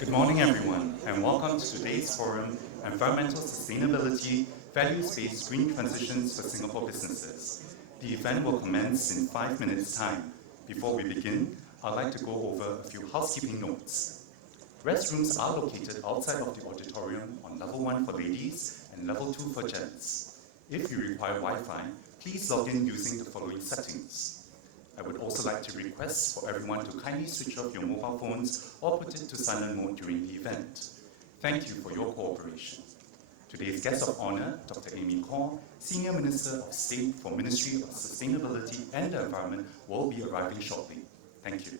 Good morning, everyone, and welcome to today's forum, Environmental Sustainability, Values-Based Green Transitions for Singapore Businesses. The event will commence in 5 minutes' time. Before we begin, I'd like to go over a few housekeeping notes. Restrooms are located outside of the auditorium on level 1 for ladies and level 2 for gents. If you require Wi-Fi, please log in using the following settings. I would also like to request for everyone to kindly switch off your mobile phones or put it to silent mode during the event. Thank you for your cooperation. Today's guest of honor, Dr. Amy Khor, Senior Minister of State for Ministry of Sustainability and the Environment, will be arriving shortly. Thank you.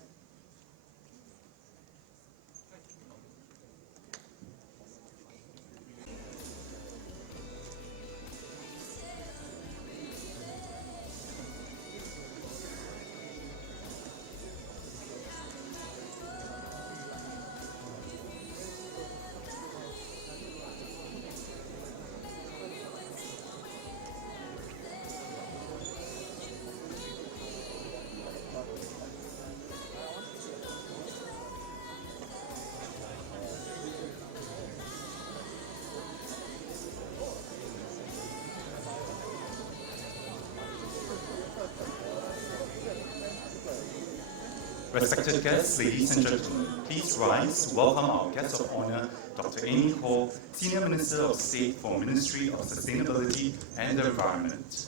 Respected guests, ladies and gentlemen, please rise to welcome our guest of honor, Dr. Amy Khor, Senior Minister of State for Ministry of Sustainability and the Environment.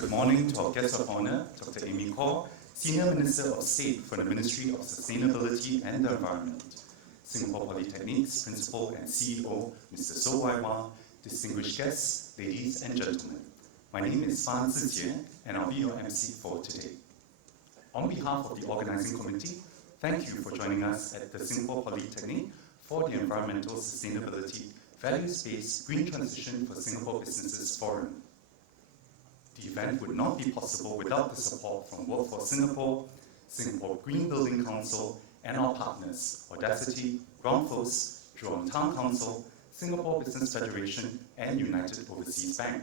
Good morning to our guest of honor, Dr. Amy Khor, Senior Minister of State for the Ministry of Sustainability and the Environment. Singapore Polytechnic's Principal and CEO, Mr. So Wai Wah, distinguished guests, ladies and gentlemen. My name is Fan Zijie, and I'll be your MC for today. On behalf of the organizing committee, thank you for joining us at the Singapore Polytechnic for the Environmental Sustainability, Values-Based Green Transition for Singapore Businesses Forum. The event would not be possible without the support from Workforce Singapore, Singapore Green Building Council, and our partners, Audacity, GRUNDFOS, Jurong Town Council, Singapore Business Federation, and United Overseas Bank.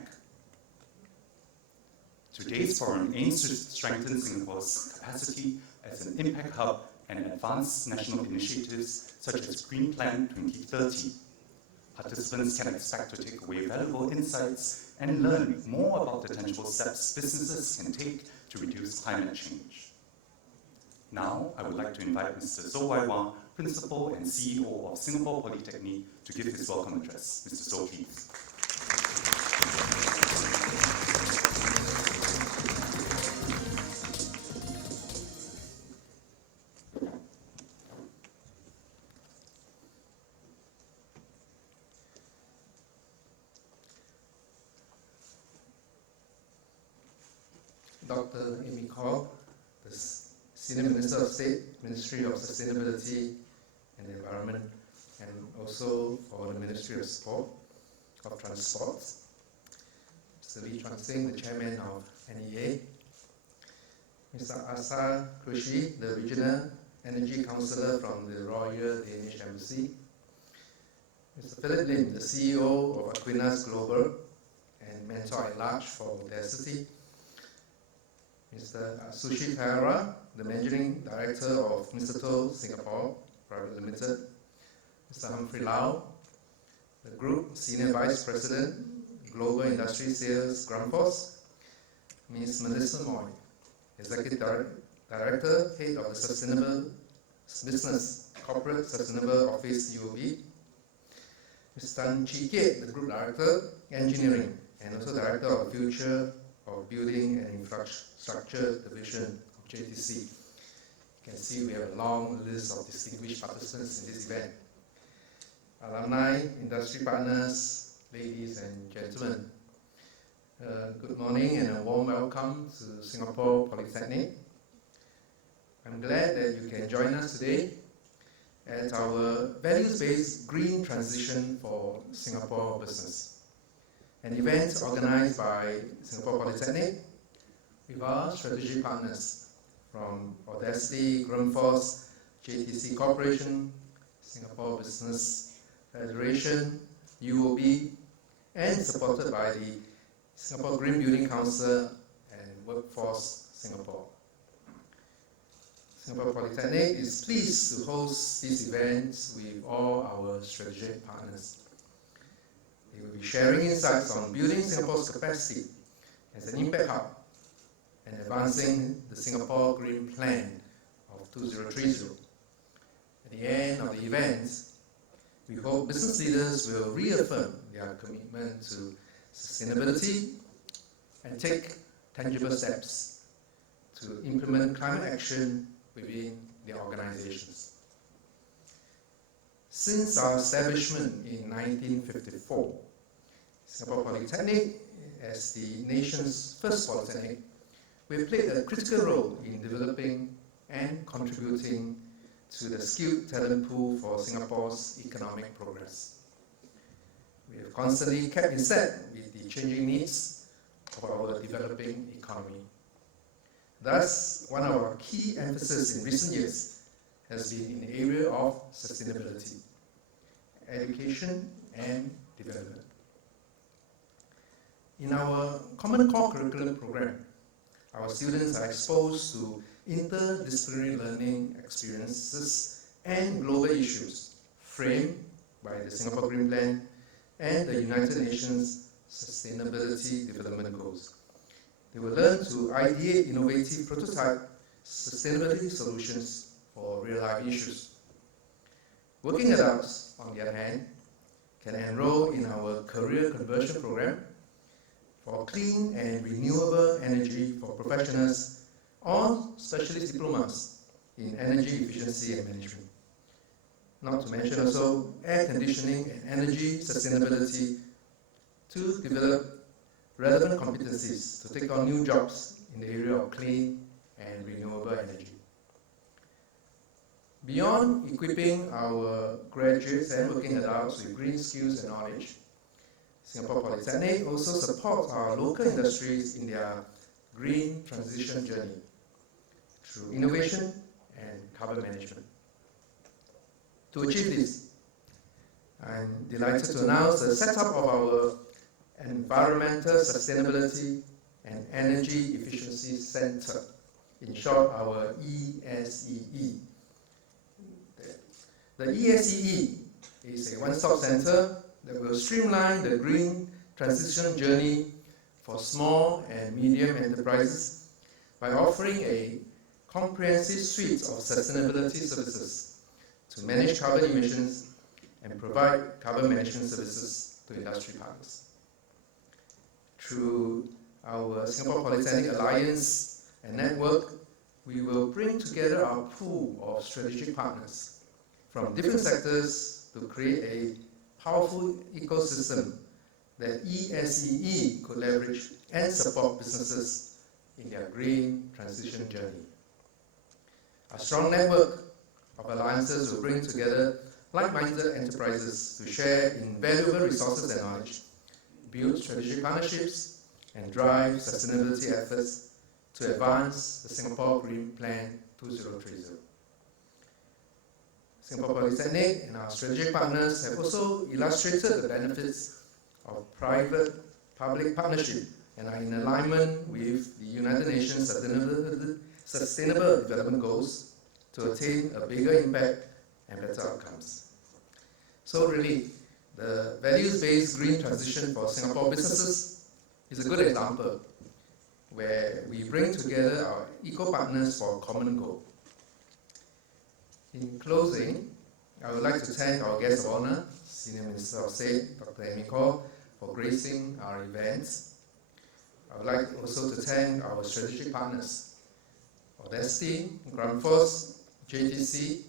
Today's forum aims to strengthen Singapore's capacity as an impact hub and advance national initiatives such as Green Plan 2030. Participants can expect to take away valuable insights and learn more about the tangible steps businesses can take to reduce climate change. Now, I would like to invite Mr. So Wai Wah, Principal and CEO of Singapore Polytechnic, to give his welcome address. Mr. So, please. Dr. Amy Khor, the Senior Minister of State, Ministry of Sustainability and the Environment, and also for the Ministry of Sport, of Transport. Mr. Lee Chuan Sing, the Chairman of NEA. Mr. Asa Krushi, the Regional Energy Councillor from the Royal Danish Embassy. Mr. Philip Lim, the CEO of Aquinas Global and Mentor at Large for Audacity. Mr. Sushi Taira, the Managing Director of Mistletoe Singapore Private Limited. Mr. Humphrey Lau, the Group Senior Vice President, Global Industry Sales GRUNDFOS. Ms. Melissa Moy, Executive Director, Head of the Sustainable Business Corporate Sustainable Office UOB. Mr. Tan Chi Kiat, the Group Director, Engineering, and also Director of Future of Building and Infrastructure Division of JTC. You can see we have a long list of distinguished participants in this event. Alumni, industry partners, ladies and gentlemen. Good morning and a warm welcome to Singapore Polytechnic. I'm glad that you can join us today at our values-based green transition for Singapore business, an event organized by Singapore Polytechnic with our strategic partners from Audacity, GRUNDFOS, JTC Corporation, Singapore Business Federation, UOB, and supported by the Singapore Green Building Council and Workforce Singapore. Singapore Polytechnic is pleased to host these events with all our strategic partners. They will be sharing insights on building Singapore's capacity as an impact hub and advancing the Singapore Green Plan of 2030. At the end of the event, we hope business leaders will reaffirm their commitment to sustainability and take tangible steps to implement climate action within their organizations. Since our establishment in 1954, Singapore Polytechnic, as the nation's first polytechnic, we played a critical role in developing and contributing to the skilled talent pool for Singapore's economic progress. We have constantly kept in step with the changing needs of our developing economy. Thus, one of our key emphases in recent years has been in the area of sustainability, education, and development. In our Common Core Curriculum program, our students are exposed to interdisciplinary learning experiences and global issues framed by the Singapore Green Plan and the United Nations Sustainability Development Goals. They will learn to ideate innovative prototype sustainability solutions for real-life issues. Working adults, on the other hand, can enroll in our career conversion program for clean and renewable energy for professionals or specialist diplomas in energy efficiency and management. Not to mention also air conditioning and energy sustainability to develop relevant competencies to take on new jobs in the area of clean and renewable energy. Beyond equipping our graduates and working adults with green skills and knowledge, Singapore Polytechnic also supports our local industries in their green transition journey through innovation and carbon management. To achieve this, I'm delighted to announce the setup of our Environmental Sustainability and Energy Efficiency Center, in short, our ESEE. The ESEE is a one-stop center that will streamline the green transition journey for small and medium enterprises by offering a comprehensive suite of sustainability services to manage carbon emissions and provide carbon management services to industry partners. Through our Singapore Polytechnic Alliance and Network, we will bring together our pool of strategic partners from different sectors to create a powerful ecosystem that ESEE could leverage and support businesses in their green transition journey. A strong network of alliances will bring together like-minded enterprises to share invaluable resources and knowledge, build strategic partnerships, and drive sustainability efforts to advance the Singapore Green Plan 2030. Singapore Polytechnic and our strategic partners have also illustrated the benefits of private-public partnership and are in alignment with the United Nations Sustainable Development Goals to attain a bigger impact and better outcomes. So really, the values-based green transition for Singapore businesses is a good example where we bring together our eco-partners for a common goal. In closing, I would like to thank our guest of honor, Senior Minister of State, Dr. Amy Khor, for gracing our events. I would like also to thank our strategic partners, Audacity, GRUNDFOS, JTC,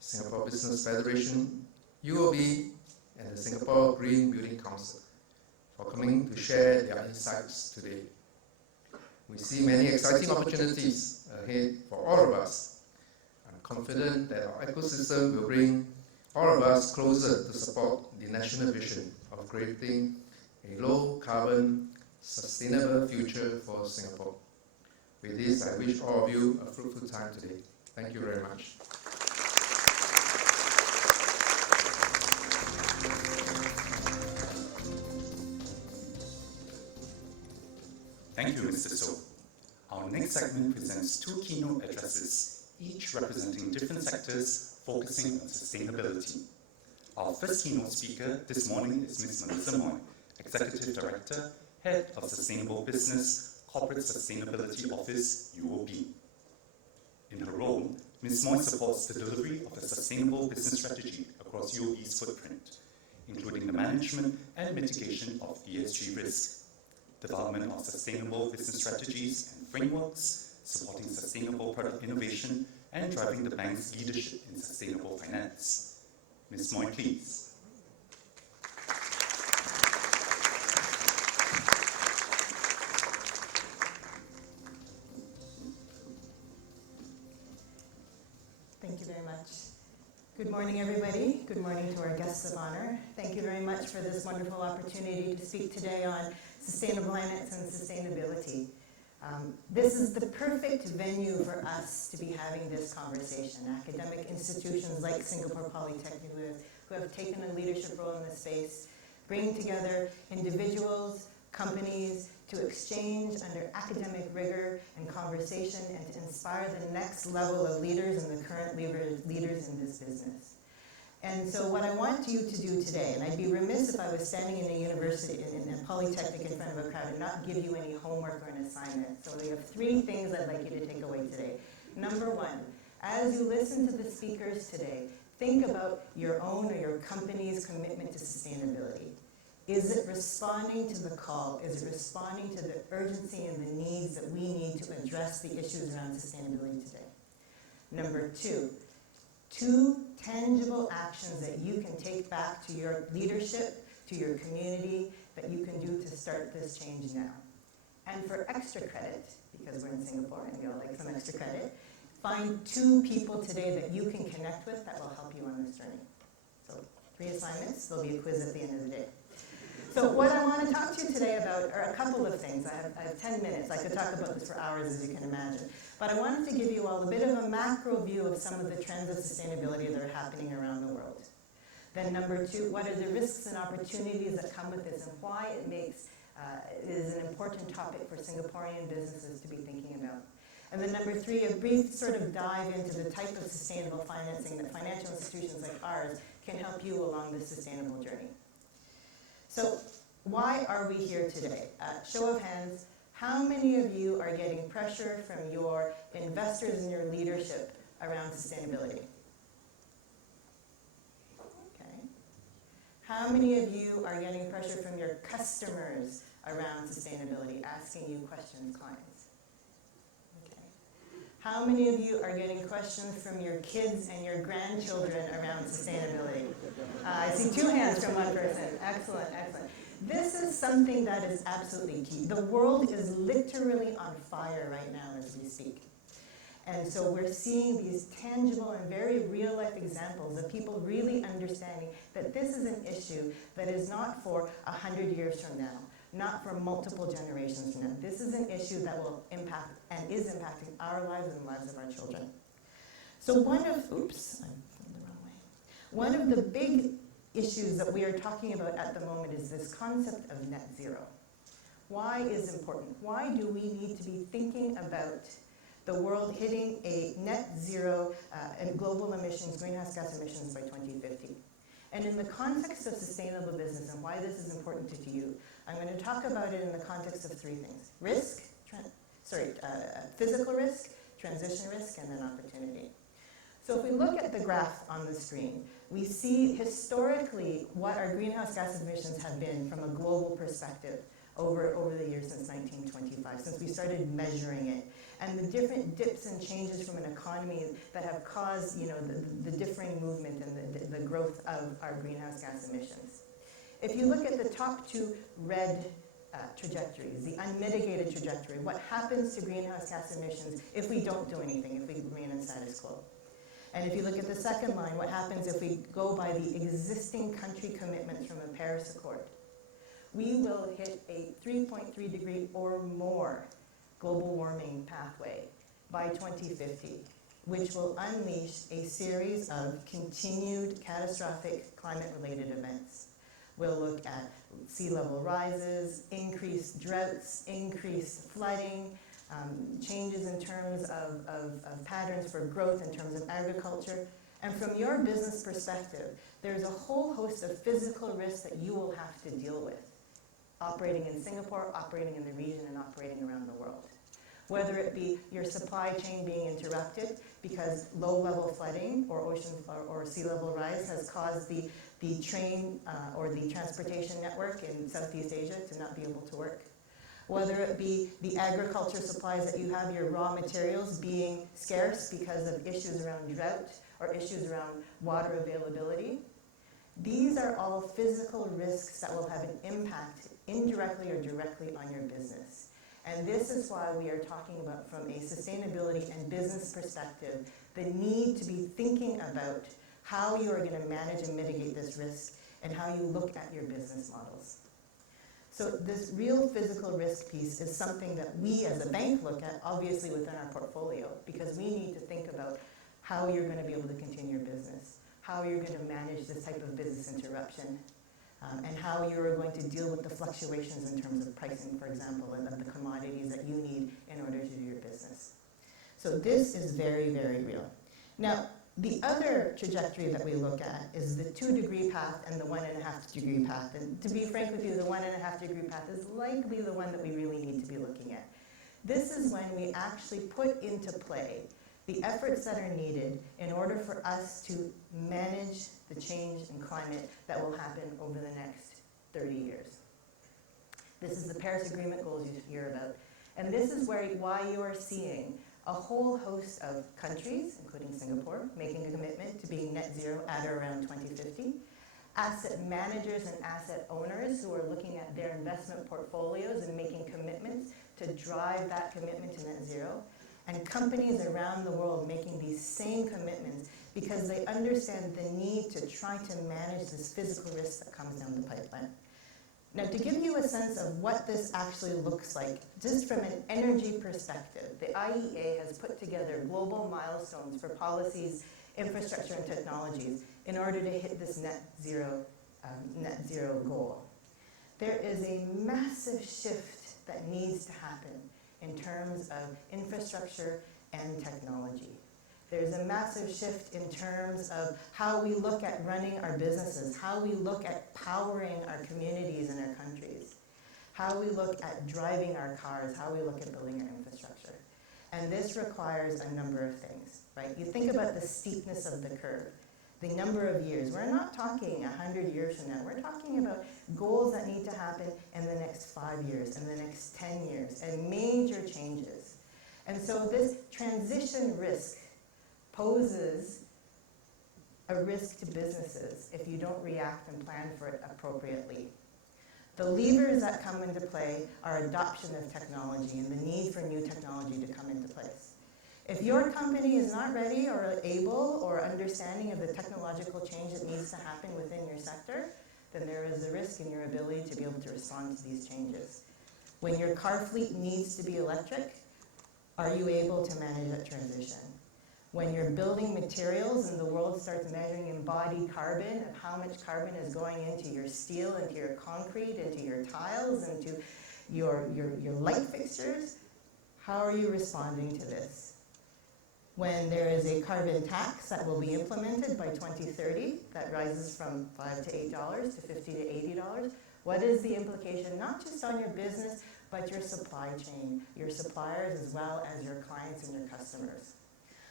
Singapore Business Federation, UOB, and the Singapore Green Building Council for coming to share their insights today. We see many exciting opportunities ahead for all of us. I'm confident that our ecosystem will bring all of us closer to support the national vision of creating a low-carbon, sustainable future for Singapore. With this, I wish all of you a fruitful time today. Thank you very much. Thank you, Mr. So. Our next segment presents two keynote addresses, each representing different sectors focusing on sustainability. Our first keynote speaker this morning is Ms. Melissa Moy, Executive Director, Head of Sustainable Business, Corporate Sustainability Office, UOB. In her role, Ms. Moy supports the delivery of a sustainable business strategy across UOB's footprint, including the management and mitigation of ESG risk, development of sustainable business strategies and frameworks, supporting sustainable product innovation, and driving the bank's leadership in sustainable finance. Ms. Moy, please. Thank you very much. Good morning, everybody. Good morning to our guests of honor. Thank you very much for this wonderful opportunity to speak today on sustainable finance and sustainability. This is the perfect venue for us to be having this conversation. Academic institutions like Singapore Polytechnic, who have taken a leadership role in this space, bring together individuals, companies, to exchange under academic rigor and conversation and to inspire the next level of leaders and the current leaders in this business. And so what I want you to do today, and I'd be remiss if I was standing in a university, in a polytechnic in front of a crowd and not give you any homework or an assignment. So we have three things I'd like you to take away today. Number one, as you listen to the speakers today, think about your own or your company's commitment to sustainability. Is it responding to the call? Is it responding to the urgency and the needs that we need to address the issues around sustainability today? Number two tangible actions that you can take back to your leadership, to your community, that you can do to start this change now. And for extra credit, because we're in Singapore and we all like some extra credit, find two people today that you can connect with that will help you on this journey. So 3 assignments, there'll be a quiz at the end of the day. So what I want to talk to you today about are a couple of things. I have 10 minutes. I could talk about this for hours, as you can imagine. But I wanted to give you all a bit of a macro view of some of the trends of sustainability that are happening around the world. Then number two, what are the risks and opportunities that come with this and why it is an important topic for Singaporean businesses to be thinking about. And then number three, a brief sort of dive into the type of sustainable financing that financial institutions like ours can help you along this sustainable journey. So why are we here today? Show of hands, how many of you are getting pressure from your investors and your leadership around sustainability? Okay. How many of you are getting pressure from your customers around sustainability, asking you questions, clients? Okay. How many of you are getting questions from your kids and your grandchildren around sustainability? I see 2 hands from one person. Excellent, excellent. This is something that is absolutely key. The world is literally on fire right now as we speak. And so we're seeing these tangible and very real-life examples of people really understanding that this is an issue that is not for 100 years from now, not for multiple generations from now. This is an issue that will impact and is impacting our lives and the lives of our children. So one of the big issues that we are talking about at the moment is this concept of net zero. Why is important? Why do we need to be thinking about the world hitting a net zero and global emissions, greenhouse gas emissions by 2050? And in the context of sustainable business and why this is important to you, I'm going to talk about it in the context of 3 things. Physical risk, transition risk, and then opportunity. So if we look at the graph on the screen, we see historically what our greenhouse gas emissions have been from a global perspective over the years since 1925, since we started measuring it, and the different dips and changes from an economy that have caused, the differing movement and the growth of our greenhouse gas emissions. If you look at the top 2 red trajectories, the unmitigated trajectory, what happens to greenhouse gas emissions if we don't do anything, if we remain in status quo? And if you look at the second line, what happens if we go by the existing country commitments from the Paris Accord? We will hit a 3.3 degree or more global warming pathway by 2050, which will unleash a series of continued catastrophic climate-related events. We'll look at sea level rises, increased droughts, increased flooding, changes in terms of patterns for growth in terms of agriculture. And from your business perspective, there's a whole host of physical risks that you will have to deal with, operating in Singapore, operating in the region, and operating around the world. Whether it be your supply chain being interrupted because low-level flooding or ocean or sea level rise has caused the train or the transportation network in Southeast Asia to not be able to work. Whether it be the agriculture supplies that you have, your raw materials being scarce because of issues around drought or issues around water availability. These are all physical risks that will have an impact indirectly or directly on your business. And this is why we are talking about, from a sustainability and business perspective, the need to be thinking about how you are going to manage and mitigate this risk and how you look at your business models. So this real physical risk piece is something that we as a bank look at, obviously within our portfolio, because we need to think about how you're going to be able to continue your business, how you're going to manage this type of business interruption, and how you're going to deal with the fluctuations in terms of pricing, for example, and of the commodities that you need in order to do your business. So this is very, very real. Now, the other trajectory that we look at is the 2-degree path and the 1.5-degree path. And to be frank with you, the 1.5-degree path is likely the one that we really need to be looking at. This is when we actually put into play the efforts that are needed in order for us to manage the change in climate that will happen over the next 30 years. This is the Paris Agreement goals you hear about. And this is why you are seeing a whole host of countries, including Singapore, making a commitment to being net zero at or around 2050. Asset managers and asset owners who are looking at their investment portfolios and making commitments to drive that commitment to net zero. And companies around the world making these same commitments because they understand the need to try to manage this physical risk that comes down the pipeline. Now, to give you a sense of what this actually looks like, just from an energy perspective, the IEA has put together global milestones for policies, infrastructure, and technologies in order to hit this net zero goal. There is a massive shift that needs to happen in terms of infrastructure and technology. There's a massive shift in terms of how we look at running our businesses, how we look at powering our communities and our countries, how we look at driving our cars, how we look at building our infrastructure. And this requires a number of things, right? You think about the steepness of the curve, the number of years. We're not talking 100 years from now. We're talking about goals that need to happen in the next 5 years, in the next 10 years, and major changes. And so this transition risk poses a risk to businesses if you don't react and plan for it appropriately. The levers that come into play are adoption of technology and the need for new technology to come into place. If your company is not ready or able or understanding of the technological change that needs to happen within your sector, then there is a risk in your ability to be able to respond to these changes. When your car fleet needs to be electric, are you able to manage that transition? When you're building materials and the world starts measuring embodied carbon of how much carbon is going into your steel, into your concrete, into your tiles, into your light fixtures, how are you responding to this? When there is a carbon tax that will be implemented by 2030 that rises from $5 to $8 to $50 to $80, what is the implication not just on your business, but your supply chain, your suppliers, as well as your clients and your customers?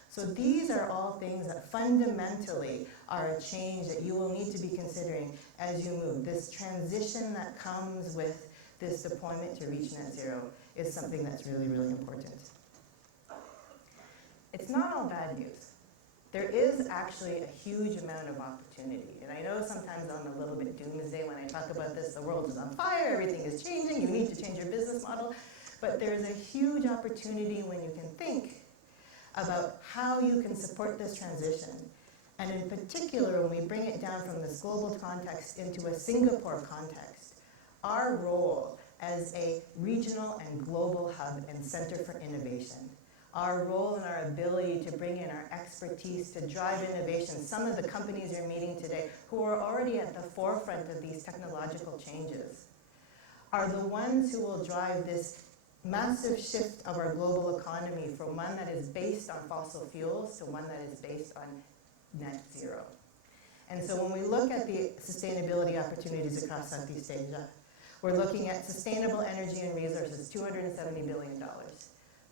So these are all things that fundamentally are a change that you will need to be considering as you move. This transition that comes with this deployment to reach net zero is something that's really, really important. It's not all bad news. There is actually a huge amount of opportunity. And I know sometimes I'm a little bit doomsday when I talk about this. The world is on fire, everything is changing, you need to change your business model. But there's a huge opportunity when you can think about how you can support this transition. And in particular, when we bring it down from this global context into a Singapore context, our role as a regional and global hub and center for innovation, our role and our ability to bring in our expertise to drive innovation. Some of the companies you're meeting today who are already at the forefront of these technological changes are the ones who will drive this massive shift of our global economy from one that is based on fossil fuels to one that is based on net zero. And so when we look at the sustainability opportunities across Southeast Asia, we're looking at sustainable energy and resources, $270 billion.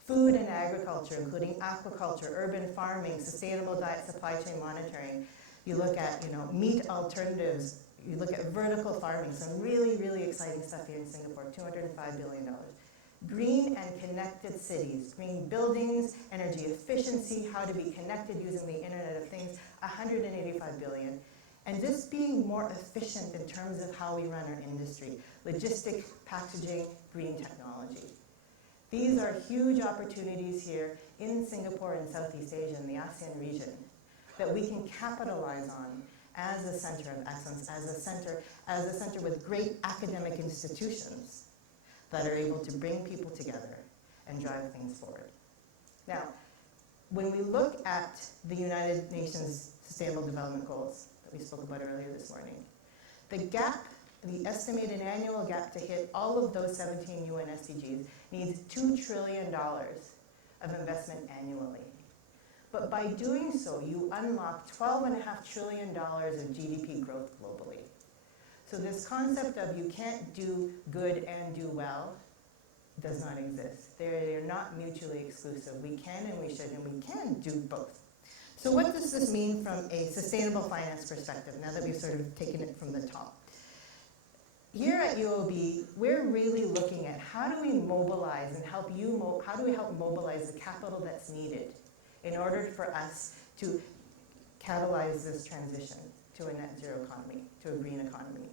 Food and agriculture, including aquaculture, urban farming, sustainable diet supply chain monitoring. You look at meat alternatives. You look at vertical farming, some really, really exciting stuff here in Singapore, $205 billion. Green and connected cities, green buildings, energy efficiency, how to be connected using the Internet of Things, $185 billion. And just being more efficient in terms of how we run our industry, logistics, packaging, green technology. These are huge opportunities here in Singapore and Southeast Asia and the ASEAN region that we can capitalize on as a center of excellence, as a center with great academic institutions that are able to bring people together and drive things forward. Now, when we look at the United Nations Sustainable Development Goals that we spoke about earlier this morning, the estimated annual gap to hit all of those 17 UN SDGs needs $2 trillion of investment annually. But by doing so, you unlock $12.5 trillion of GDP growth globally. So this concept of you can't do good and do well does not exist. They're not mutually exclusive. We can and we should, and we can do both. So what does this mean from a sustainable finance perspective, now that we've sort of taken it from the top? Here at UOB, we're really looking at how do we mobilize and how do we help mobilize the capital that's needed in order for us to catalyze this transition to a net zero economy, to a green economy.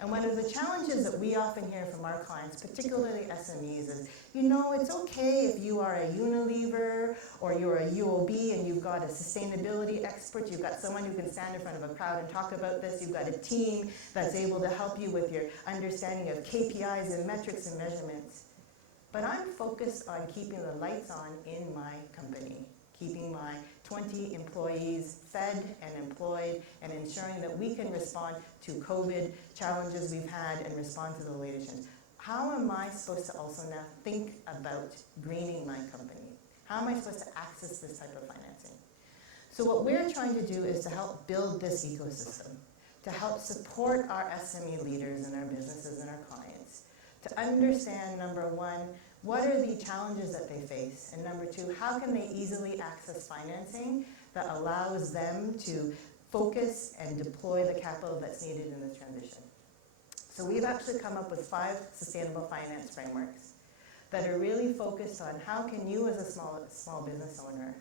And one of the challenges that we often hear from our clients, particularly SMEs, is, it's okay if you are a Unilever or you're a UOB and you've got a sustainability expert, you've got someone who can stand in front of a crowd and talk about this, you've got a team that's able to help you with your understanding of KPIs and metrics and measurements. But I'm focused on keeping the lights on in my company, keeping my 20 employees fed and employed, and ensuring that we can respond to COVID challenges we've had and respond to the latest. How am I supposed to also now think about greening my company? How am I supposed to access this type of financing? So what we're trying to do is to help build this ecosystem, to help support our SME leaders and our businesses and our clients, to understand, number one, what are the challenges that they face? And number two, how can they easily access financing that allows them to focus and deploy the capital that's needed in this transition? So we've actually come up with 5 sustainable finance frameworks that are really focused on how can you as a small business owner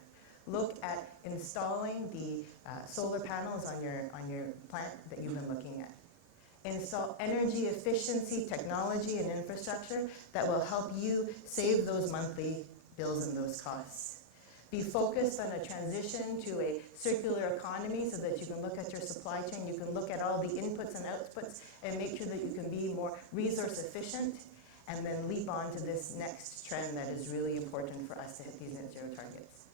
look at installing the solar panels on your plant that you've been looking at. Install energy efficiency technology and infrastructure that will help you save those monthly bills and those costs. Be focused on a transition to a circular economy so that you can look at your supply chain, you can look at all the inputs and outputs and make sure that you can be more resource efficient, and then leap on to this next trend that is really important for us to hit these net zero targets.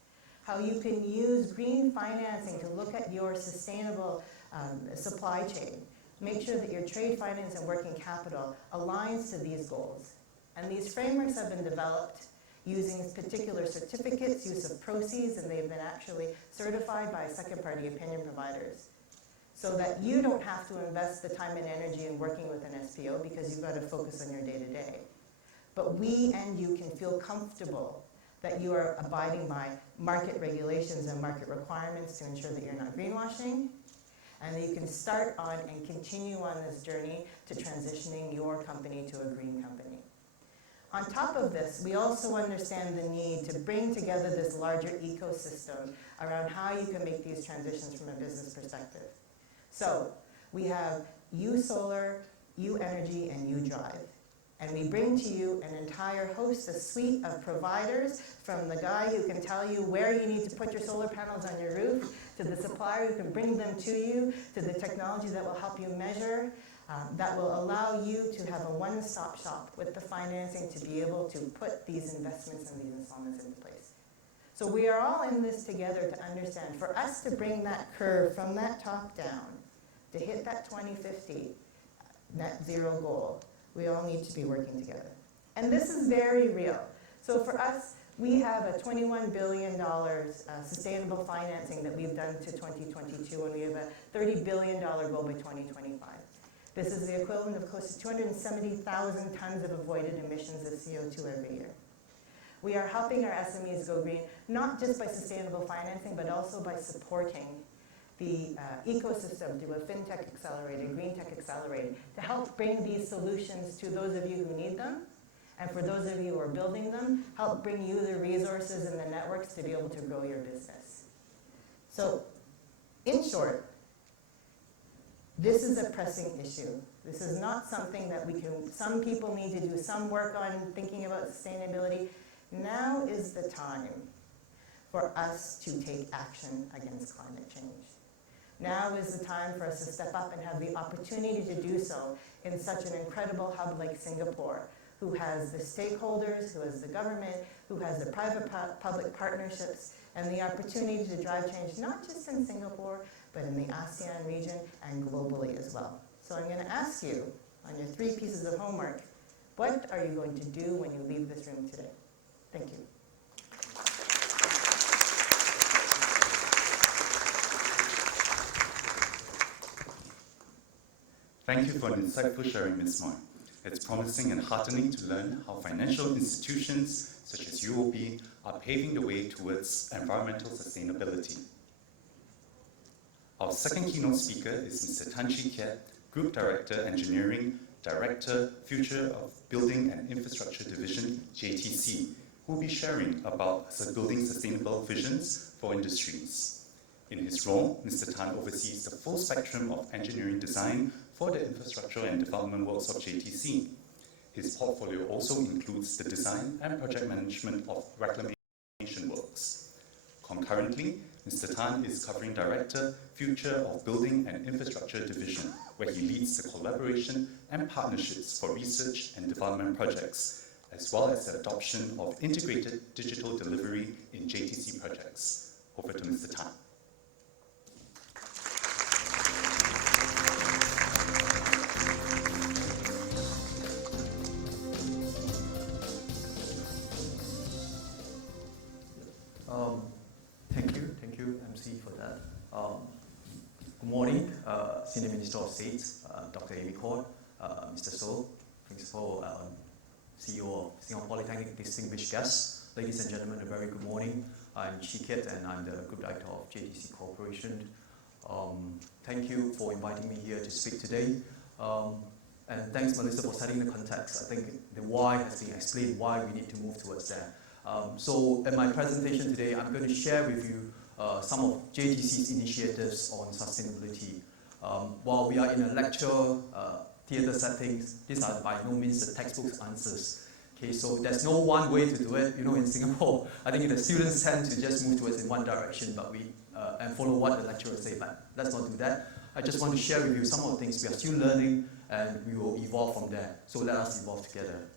How you can use green financing to look at your sustainable supply chain. Make sure that your trade finance and working capital aligns to these goals. And these frameworks have been developed using particular certificates, use of proceeds, and they've been actually certified by second-party opinion providers so that you don't have to invest the time and energy in working with an SPO because you've got to focus on your day-to-day. But we and you can feel comfortable that you are abiding by market regulations and market requirements to ensure that you're not greenwashing, and that you can start on and continue on this journey to transitioning your company to a green company. On top of this, we also understand the need to bring together this larger ecosystem around how you can make these transitions from a business perspective. So we have U Solar, U Energy, and U Drive. And we bring to you an entire host, a suite of providers, from the guy who can tell you where you need to put your solar panels on your roof, to the supplier who can bring them to you, to the technology that will help you measure, that will allow you to have a one-stop shop with the financing to be able to put these investments and these installments into place. So we are all in this together to understand, for us to bring that curve from that top down, to hit that 2050 net zero goal, we all need to be working together. And this is very real. So for us, we have a $21 billion sustainable financing that we've done to 2022, and we have a $30 billion goal by 2025. This is the equivalent of close to 270,000 tons of avoided emissions of CO2 every year. We are helping our SMEs go green, not just by sustainable financing, but also by supporting the ecosystem through a FinTech Accelerator, Green Tech Accelerator, to help bring these solutions to those of you who need them, and for those of you who are building them, help bring you the resources and the networks to be able to grow your business. So, in short, this is a pressing issue. This is not something that some people need to do some work on thinking about sustainability. Now is the time for us to take action against climate change. Now is the time for us to step up and have the opportunity to do so in such an incredible hub like Singapore, who has the stakeholders, who has the government, who has the private-public partnerships, and the opportunity to drive change not just in Singapore, but in the ASEAN region and globally as well. So I'm going to ask you, on your 3 pieces of homework, what are you going to do when you leave this room today? Thank you. Thank you for an insightful sharing, Ms. Moy. It's promising and heartening to learn how financial institutions such as UOB are paving the way towards environmental sustainability. Our second keynote speaker is Mr. Tan Chi Kiat, Group Director, Engineering, Director, Future of Building and Infrastructure Division, JTC, who will be sharing about building sustainable visions for industries. In his role, Mr. Tan oversees the full spectrum of engineering design for the infrastructure and development works of JTC. His portfolio also includes the design and project management of reclamation works. Concurrently, Mr. Tan is covering Director, Future of Building and Infrastructure Division, where he leads the collaboration and partnerships for research and development projects, as well as the adoption of integrated digital delivery in JTC projects. Over to Mr. Tan. Thank you, MC, for that. Good morning, Senior Minister of State, Dr. Amy Khor, Mr. So, Principal CEO of Singapore Polytechnic, distinguished guests, ladies and gentlemen, a very good morning. I'm Chi Kiat and I'm the Group Director of JTC Corporation. Thank you for inviting me here to speak today. And thanks, Melissa, for setting the context. I think the why has been explained, why we need to move towards that. So in my presentation today, I'm going to share with you some of JTC's initiatives on sustainability. While we are in a lecture theatre settings, these are by no means the textbook answers. Okay, so there's no one way to do it. You know, in Singapore, I think the students tend to just move towards in one direction, but and follow what the lecturers say. But let's not do that. I just want to share with you some of the things we are still learning, and we will evolve from there. So let us evolve together.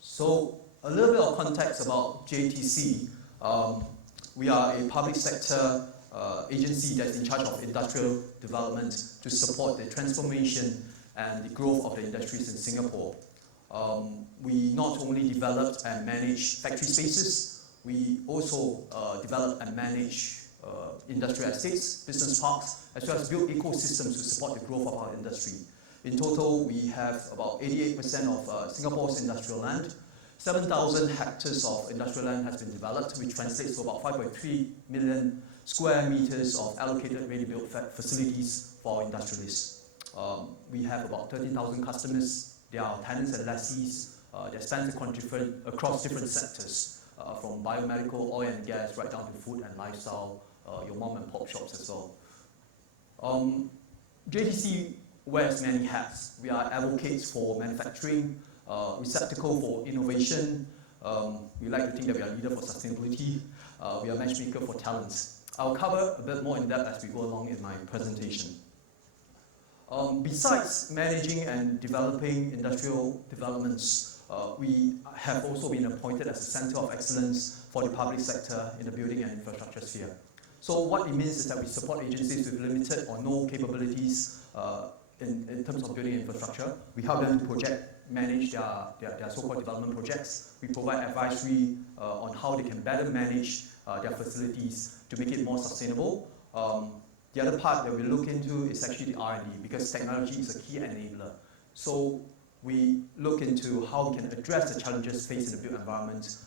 So a little bit of context about JTC. We are a public sector agency that's in charge of industrial development to support the transformation and the growth of the industries in Singapore. We not only developed and manage factory spaces, we also develop and manage industrial estates, business parks, as well as build ecosystems to support the growth of our industry. In total, we have about 88% of Singapore's industrial land. 7,000 hectares of industrial land has been developed, which translates to about 5.3 million square meters of allocated ready-built facilities for our industrialists. We have about 13,000 customers. They are tenants and lessees. They're spent across different sectors, from biomedical, oil and gas, right down to food and lifestyle, your mom and pop shops as well. JTC wears many hats. We are advocates for manufacturing, receptacle for innovation. We like to think that we are a leader for sustainability. We are a matchmaker for talents. I'll cover a bit more in depth as we go along in my presentation. Besides managing and developing industrial developments, we have also been appointed as a Center of Excellence for the public sector in the building and infrastructure sphere. So what it means is that we support agencies with limited or no capabilities in terms of building infrastructure. We help them to manage their so-called development projects. We provide advisory on how they can better manage their facilities to make it more sustainable. The other part that we look into is actually the R&D, because technology is a key enabler. So we look into how we can address the challenges faced in the built environment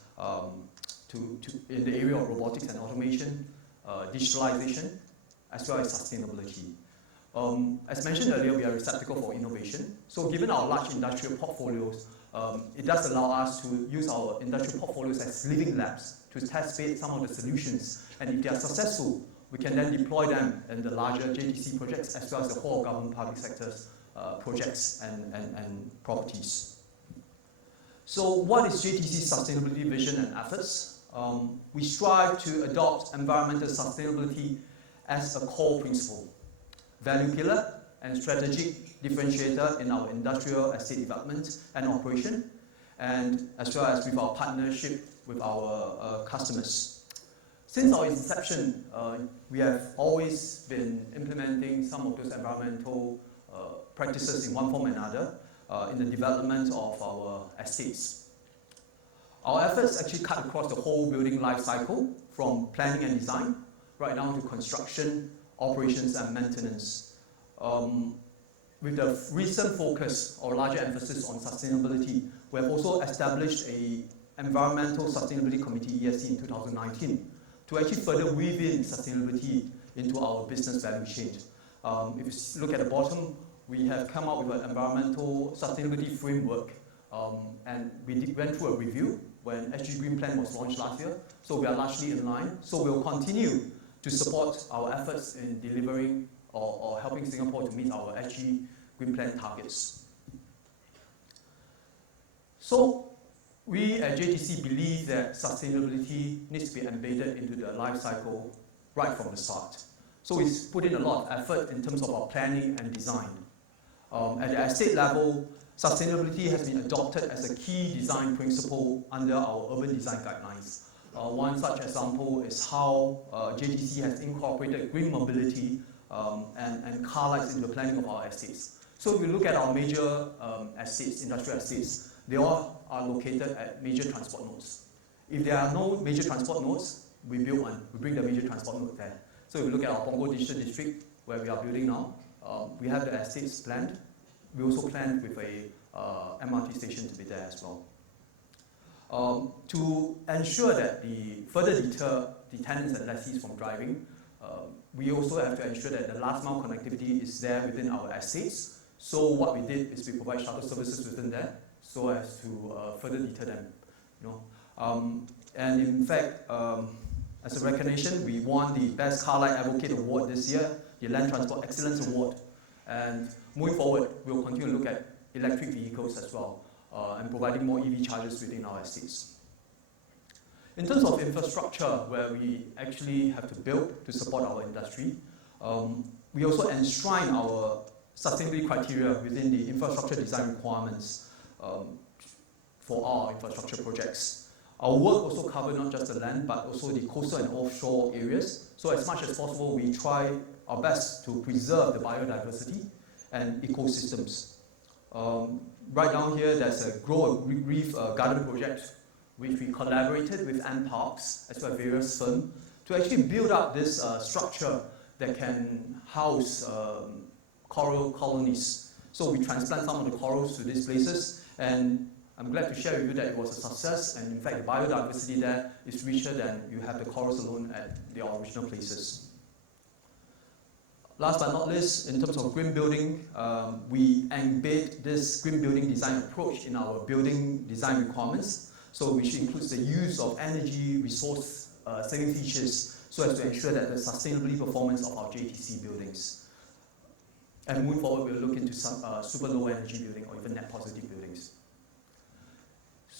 in the area of robotics and automation, digitalization, as well as sustainability. As mentioned earlier, we are a receptacle for innovation. So given our large industrial portfolios, it does allow us to use our industrial portfolios as living labs to test some of the solutions. And if they are successful, we can then deploy them in the larger JTC projects as well as the whole government public sector's projects and properties. So what is JTC's sustainability vision and efforts? We strive to adopt environmental sustainability as a core principle, value pillar, and strategic differentiator in our industrial estate development and operation, and as well as with our partnership with our customers. Since our inception, we have always been implementing some of those environmental practices in one form or another in the development of our estates. Our efforts actually cut across the whole building life cycle, from planning and design, right down to construction, operations and maintenance. With the recent focus or larger emphasis on sustainability, we have also established an Environmental Sustainability Committee, ESC, in 2019 to actually further weave in sustainability into our business value chain. If you look at the bottom, we have come up with an environmental sustainability framework, and we went through a review when SG Green Plan was launched last year, so we are largely in line. So we'll continue to support our efforts in delivering or helping Singapore to meet our SG Green Plan targets. So we at JTC believe that sustainability needs to be embedded into the life cycle right from the start. So we put in a lot of effort in terms of our planning and design. At the estate level, sustainability has been adopted as a key design principle under our urban design guidelines. One such example is how JTC has incorporated green mobility and car lights into the planning of our estates. So if we look at our major estates, industrial estates, they all are located at major transport nodes. If there are no major transport nodes, we build one. We bring the major transport node there. So if we look at our Punggol Digital District, where we are building now, we have the estates planned. We also planned with a MRT station to be there as well. To ensure that the further deter the tenants and lessees from driving, we also have to ensure that the last mile connectivity is there within our estates. So what we did is we provide shuttle services within there, so as to further deter them. And in fact, as a recognition, we won the Best Car Light Advocate Award this year, the Land Transport Excellence Award. And moving forward, we'll continue to look at electric vehicles as well, and providing more EV chargers within our estates. In terms of infrastructure, where we actually have to build to support our industry, we also enshrine our sustainability criteria within the infrastructure design requirements for our infrastructure projects. Our work also covers not just the land, but also the coastal and offshore areas. So as much as possible, we try our best to preserve the biodiversity and ecosystems. Right down here, there's a Grow a Reef garden project, which we collaborated with Ant Parks, as well as various firms, to actually build up this structure that can house coral colonies. So we transplant some of the corals to these places, and I'm glad to share with you that it was a success, and in fact the biodiversity there is richer than you have the corals alone at the original places. Last but not least, in terms of green building, we embed this green building design approach in our building design requirements, so which includes the use of energy resource saving features, so as to ensure that the sustainability performance of our JTC buildings. And moving forward, we'll look into some super low energy building or even net positive buildings.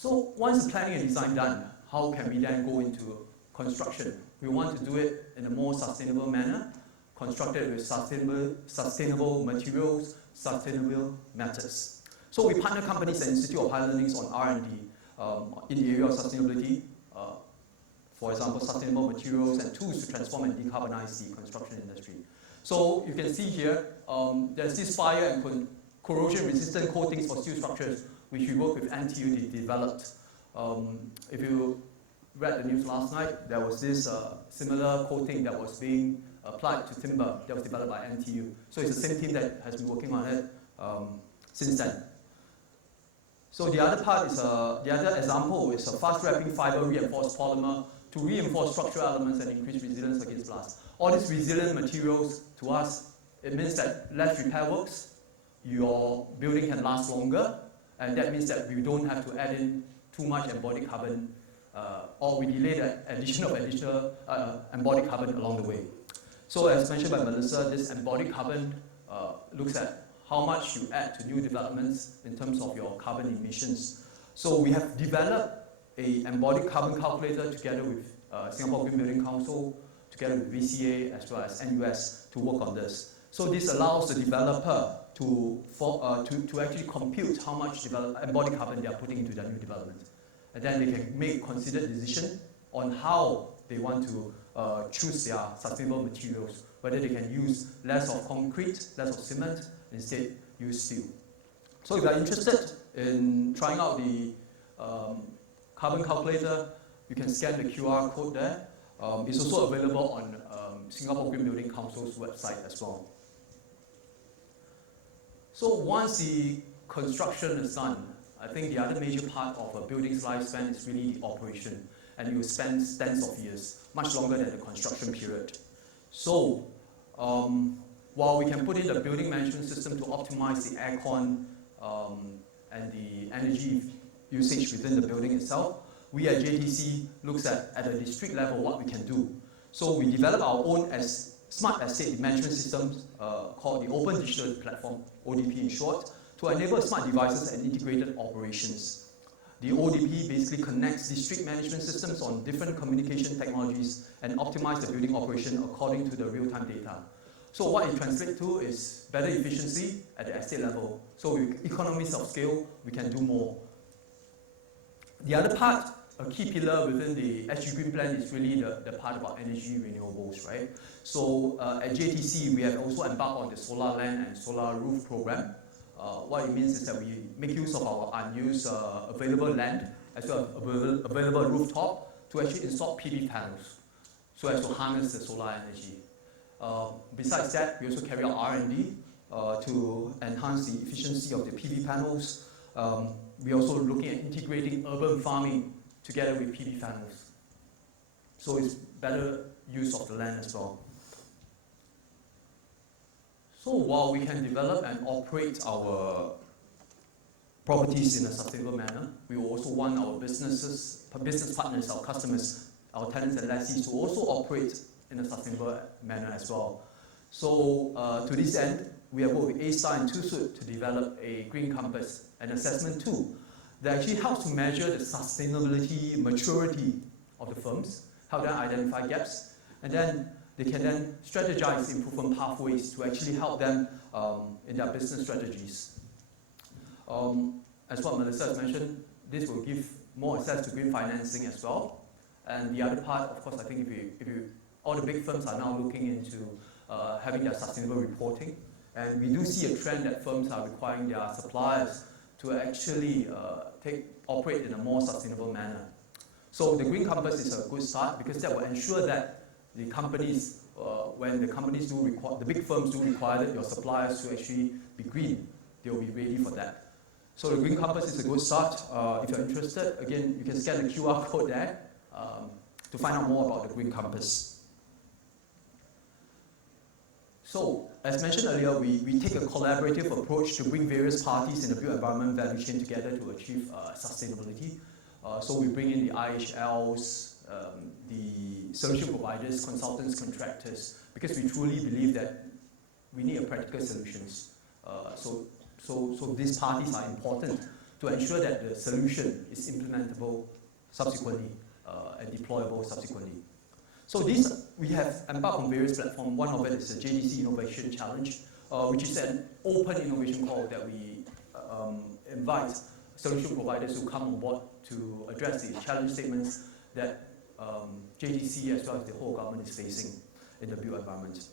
So once the planning and design done, how can we then go into construction? We want to do it in a more sustainable manner, constructed with sustainable materials, sustainable methods. So we partner companies and Institute of Higher Learning on R&D in the area of sustainability, for example, sustainable materials and tools to transform and decarbonize the construction industry. So you can see here, there's this fire and corrosion-resistant coatings for steel structures, which we work with NTU developed. If you read the news last night, there was this similar coating that was being applied to timber that was developed by NTU. So it's the same team that has been working on it since then. So the other part is, the other example is a fast-wrapping fiber reinforced polymer to reinforce structural elements and increase resilience against blast. All these resilient materials, to us, it means that less repair works, your building can last longer, and that means that we don't have to add in too much embodied carbon, or we delay the addition of additional embodied carbon along the way. So as mentioned by Melissa, this embodied carbon looks at how much you add to new developments in terms of your carbon emissions. So we have developed an embodied carbon calculator together with Singapore Green Building Council, together with VCA as well as NUS to work on this. So this allows the developer to actually compute how much embodied carbon they are putting into their new development. And then they can make a considered decision on how they want to choose their sustainable materials, whether they can use less of concrete, less of cement, instead use steel. So if you are interested in trying out the carbon calculator, you can scan the QR code there. It's also available on Singapore Green Building Council's website as well. So once the construction is done, I think the other major part of a building's lifespan is really the operation, and you will spend tens of years, much longer than the construction period. So while we can put in the building management system to optimize the aircon and the energy usage within the building itself, we at JTC looks at the district level what we can do. So we develop our own smart estate management systems called the Open Digital Platform, ODP in short, to enable smart devices and integrated operations. The ODP basically connects district management systems on different communication technologies and optimize the building operation according to the real-time data. So what it translates to is better efficiency at the estate level. So with economies of scale, we can do more. The other part, a key pillar within the SG Green Plan is really the part about energy renewables, right? So at JTC, we have also embarked on the solar land and solar roof program. What it means is that we make use of our unused available land as well as available rooftop to actually install PV panels so as to harness the solar energy. Besides that, we also carry out R&D to enhance the efficiency of the PV panels. We're also looking at integrating urban farming together with PV panels. So it's better use of the land as well. So while we can develop and operate our properties in a sustainable manner, we also want our business partners, our customers, our tenants and lessees to also operate in a sustainable manner as well. So to this end, we have worked with A-Star and TUSUD to develop a Green Compass, an assessment tool that actually helps to measure the sustainability maturity of the firms, help them identify gaps, and then they can then strategize improvement pathways to actually help them in their business strategies. As what Melissa has mentioned, this will give more access to green financing as well. And the other part, of course, I think all the big firms are now looking into having their sustainable reporting. And we do see a trend that firms are requiring their suppliers to actually operate in a more sustainable manner. So the Green Compass is a good start because that will ensure that the companies, when the big firms do require your suppliers to actually be green, they will be ready for that. So the Green Compass is a good start. If you're interested, again, you can scan the QR code there to find out more about the Green Compass. So, as mentioned earlier, we take a collaborative approach to bring various parties in the built environment value chain together to achieve sustainability. So we bring in the IHLs, the solution providers, consultants, contractors, because we truly believe that we need a practical solutions. So these parties are important to ensure that the solution is implementable subsequently and deployable subsequently. So we have embarked on various platforms. One of it is the JDC Innovation Challenge, which is an open innovation call that we invite solution providers who come on board to address the challenge statements that JDC as well as the whole government is facing in the built environment.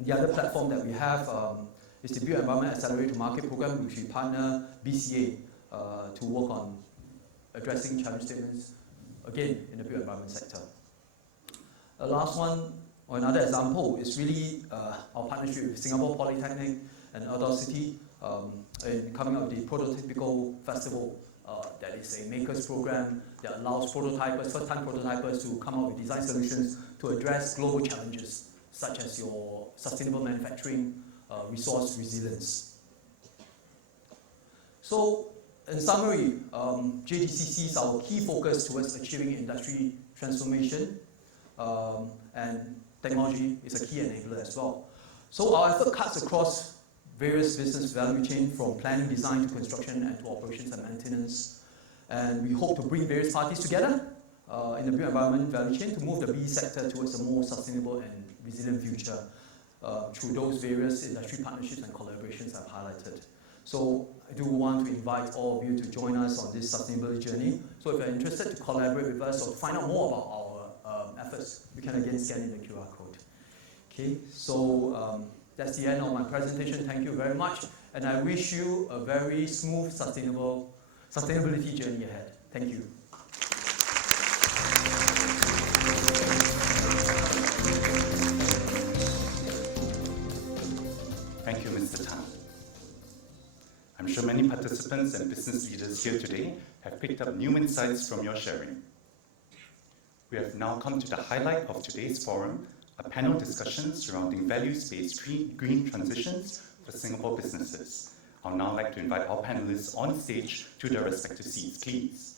The other platform that we have is the Built Environment Accelerator Market Program, which we partner BCA to work on addressing challenge statements, again, in the built environment sector. The last one, or another example, is really our partnership with Singapore Polytechnic and Audacity in coming up with the Prototypical Festival. That is a makers program that allows prototypers, first-time prototypers, to come up with design solutions to address global challenges, such as your sustainable manufacturing, resource resilience. So, in summary, JDC sees our key focus towards achieving industry transformation, and technology is a key enabler as well. So our effort cuts across various business value chain, from planning, design to construction and to operations and maintenance. And we hope to bring various parties together in the built environment value chain to move the BE sector towards a more sustainable and resilient future through those various industry partnerships and collaborations I've highlighted. So I do want to invite all of you to join us on this sustainability journey. So if you're interested to collaborate with us or to find out more about our efforts, you can again scan in the QR code. Okay, so that's the end of my presentation. Thank you very much. And I wish you a very smooth, sustainability journey ahead. Thank you. Thank you, Mr. Tan. I'm sure many participants and business leaders here today have picked up new insights from your sharing. We have now come to the highlight of today's forum, a panel discussion surrounding values-based green transitions for Singapore businesses. I'll now like to invite our panelists on stage to their respective seats, please.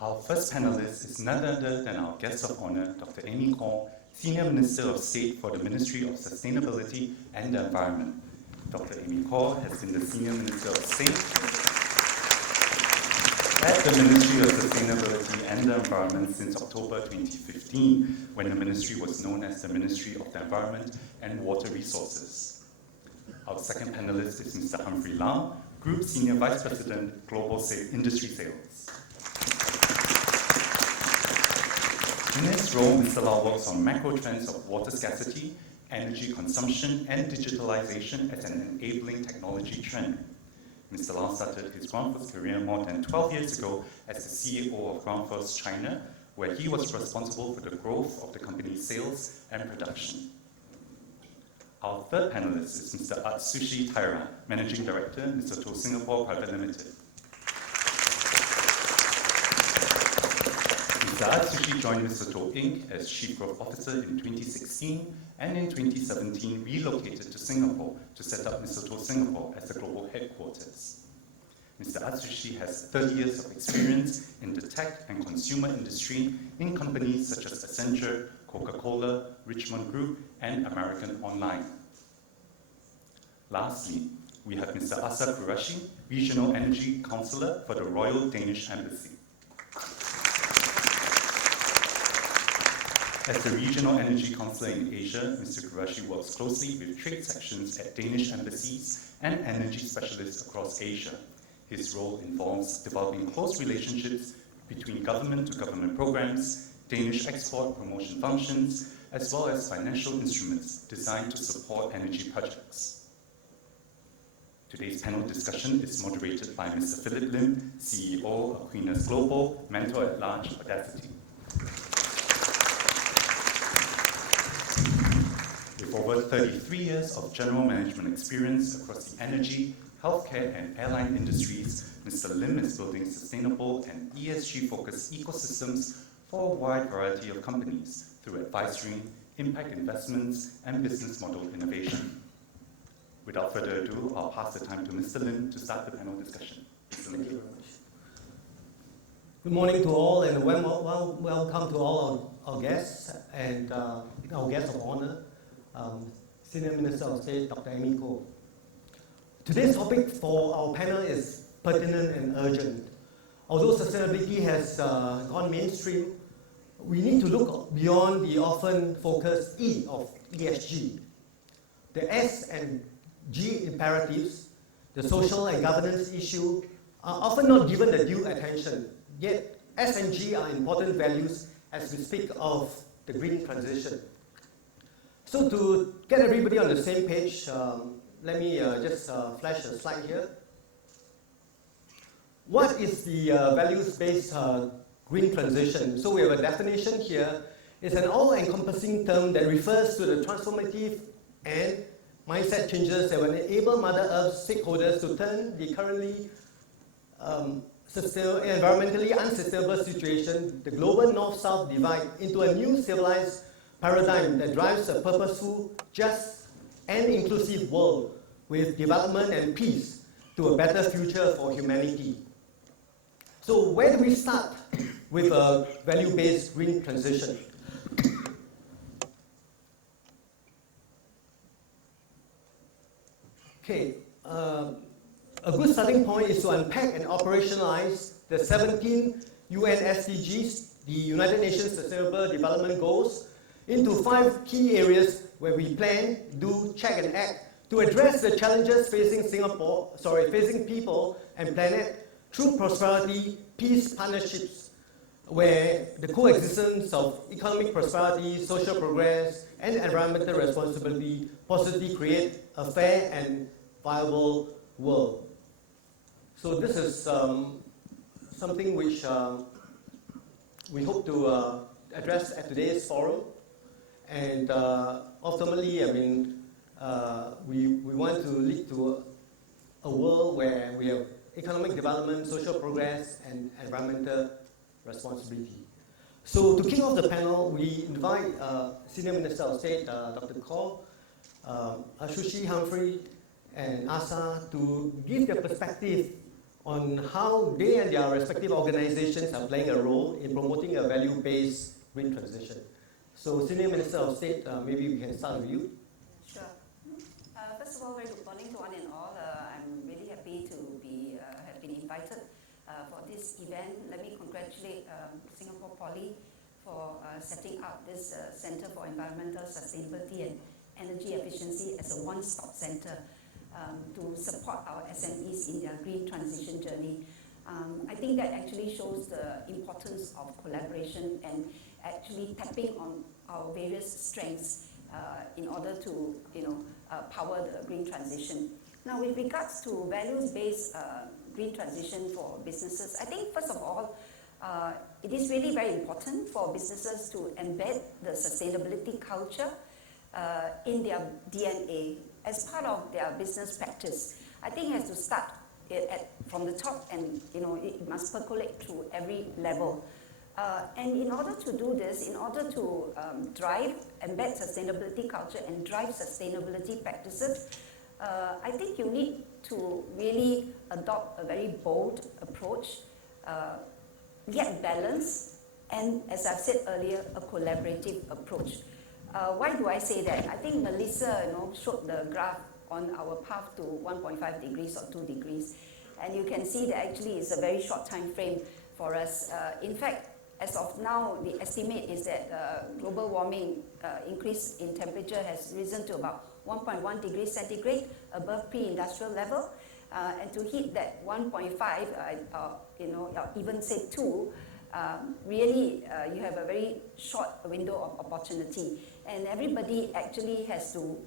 Our first panelist is none other than our guest of honor, Dr. Amy Khor, Senior Minister of State for the Ministry of Sustainability and the Environment. Dr. Amy Khor has been the Senior Minister of State at the Ministry of Sustainability and the Environment since October 2015, when the ministry was known as the Ministry of the Environment and Water Resources. Our second panelist is Mr. Humphrey Lau, Group Senior Vice President, Global Industry Sales. In his role, Mr. Lau works on macro trends of water scarcity, energy consumption, and digitalization as an enabling technology trend. Mr. Lau started his GRUNDFOS career more than 12 years ago as the CEO of GRUNDFOS China, where he was responsible for the growth of the company's sales and production. Our third panelist is Mr. Atsushi Taira, Managing Director, Mr. To Singapore Private Limited. Mr. Atsushi joined Mr. To Inc. as Chief Growth Officer in 2016 and in 2017 relocated to Singapore to set up Mr. To Singapore as the global headquarters. Mr. Atsushi has 30 years of experience in the tech and consumer industry in companies such as Accenture, Coca-Cola, Richmond Group, and American Online. Lastly, we have Mr. Asa Qureshi, Regional Energy Councillor for the Royal Danish Embassy. As the Regional Energy Councillor in Asia, Mr. Qureshi works closely with trade sections at Danish embassies and energy specialists across Asia. His role involves developing close relationships between government-to-government programs, Danish export promotion functions, as well as financial instruments designed to support energy projects. Today's panel discussion is moderated by Mr. Philip Lim, CEO of Aquinas Global, Mentor at Large, Audacity. With over 33 years of general management experience across the energy, healthcare, and airline industries, Mr. Lim is building sustainable and ESG-focused ecosystems for a wide variety of companies through advisory, impact investments, and business model innovation. Without further ado, I'll pass the time to Mr. Lim to start the panel discussion. Mr. Lim. Thank you very much. Good morning to all, and welcome to all our guests and our guests of honor, Senior Minister of State, Dr. Amy Khor. Today's topic for our panel is pertinent and urgent. Although sustainability has gone mainstream, we need to look beyond the often focused E of ESG. The S and G imperatives, the social and governance issue, are often not given the due attention. Yet, S and G are important values as we speak of the green transition. So to get everybody on the same page, let me just flash a slide here. What is the values-based green transition? So we have a definition here. It's an all-encompassing term that refers to the transformative and mindset changes that will enable Mother Earth stakeholders to turn the currently environmentally unsustainable situation, the global north-south divide, into a new civilized paradigm that drives a purposeful, just, and inclusive world with development and peace to a better future for humanity. So where do we start with a value-based green transition? Okay, a good starting point is to unpack and operationalize the 17 UN SDGs, the United Nations Sustainable Development Goals, into 5 key areas where we plan, do, check, and act to address the challenges facing facing people and planet through prosperity, peace partnerships, where the coexistence of economic prosperity, social progress, and environmental responsibility positively create a fair and viable world. So this is something which we hope to address at today's forum. And ultimately, I mean, we want to lead to a world where we have economic development, social progress, and environmental responsibility. So to kick off the panel, we invite Senior Minister of State, Dr. Khor, Ashushi, Humphrey, and Asa to give their perspective on how they and their respective organizations are playing a role in promoting a value-based green transition. So, Senior Minister of State, maybe we can start with you. Sure. First of all, very good morning to one and all. I'm really happy to have been invited for this event. Let me congratulate Singapore Poly for setting up this Center for Environmental Sustainability and Energy Efficiency as a one-stop center to support our SMEs in their green transition journey. I think that actually shows the importance of collaboration and actually tapping on our various strengths in order to power the green transition. Now, with regards to values-based green transition for businesses, I think first of all, it is really very important for businesses to embed the sustainability culture in their DNA as part of their business practice. I think it has to start from the top, and it must percolate through every level. And in order to do this, in order to embed sustainability culture and drive sustainability practices, I think you need to really adopt a very bold approach, yet balanced, and as I've said earlier, a collaborative approach. Why do I say that? I think Melissa showed the graph on our path to 1.5 degrees or 2 degrees. And you can see that actually it's a very short time frame for us. In fact, as of now, the estimate is that global warming increase in temperature has risen to about 1.1 degrees centigrade above pre-industrial level. And to hit that 1.5, or even say 2, really you have a very short window of opportunity. And everybody actually has to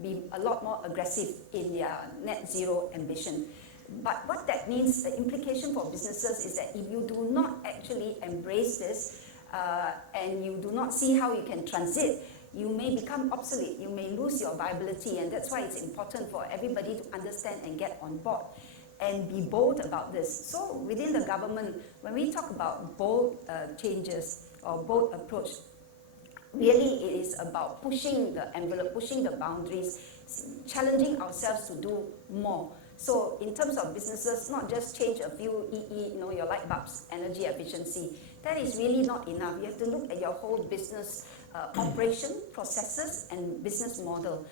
be a lot more aggressive in their net zero ambition. But what that means, the implication for businesses is that if you do not actually embrace this and you do not see how you can transit you may become obsolete, you may lose your viability, and that's why it's important for everybody to understand and get on board and be bold about this. So within the government, when we talk about bold changes or bold approach, really it is about pushing the envelope, pushing the boundaries, challenging ourselves to do more. So in terms of businesses, not just change a few EE, your light bulbs, energy efficiency. That is really not enough. You have to look at your whole business operation, processes, and business model.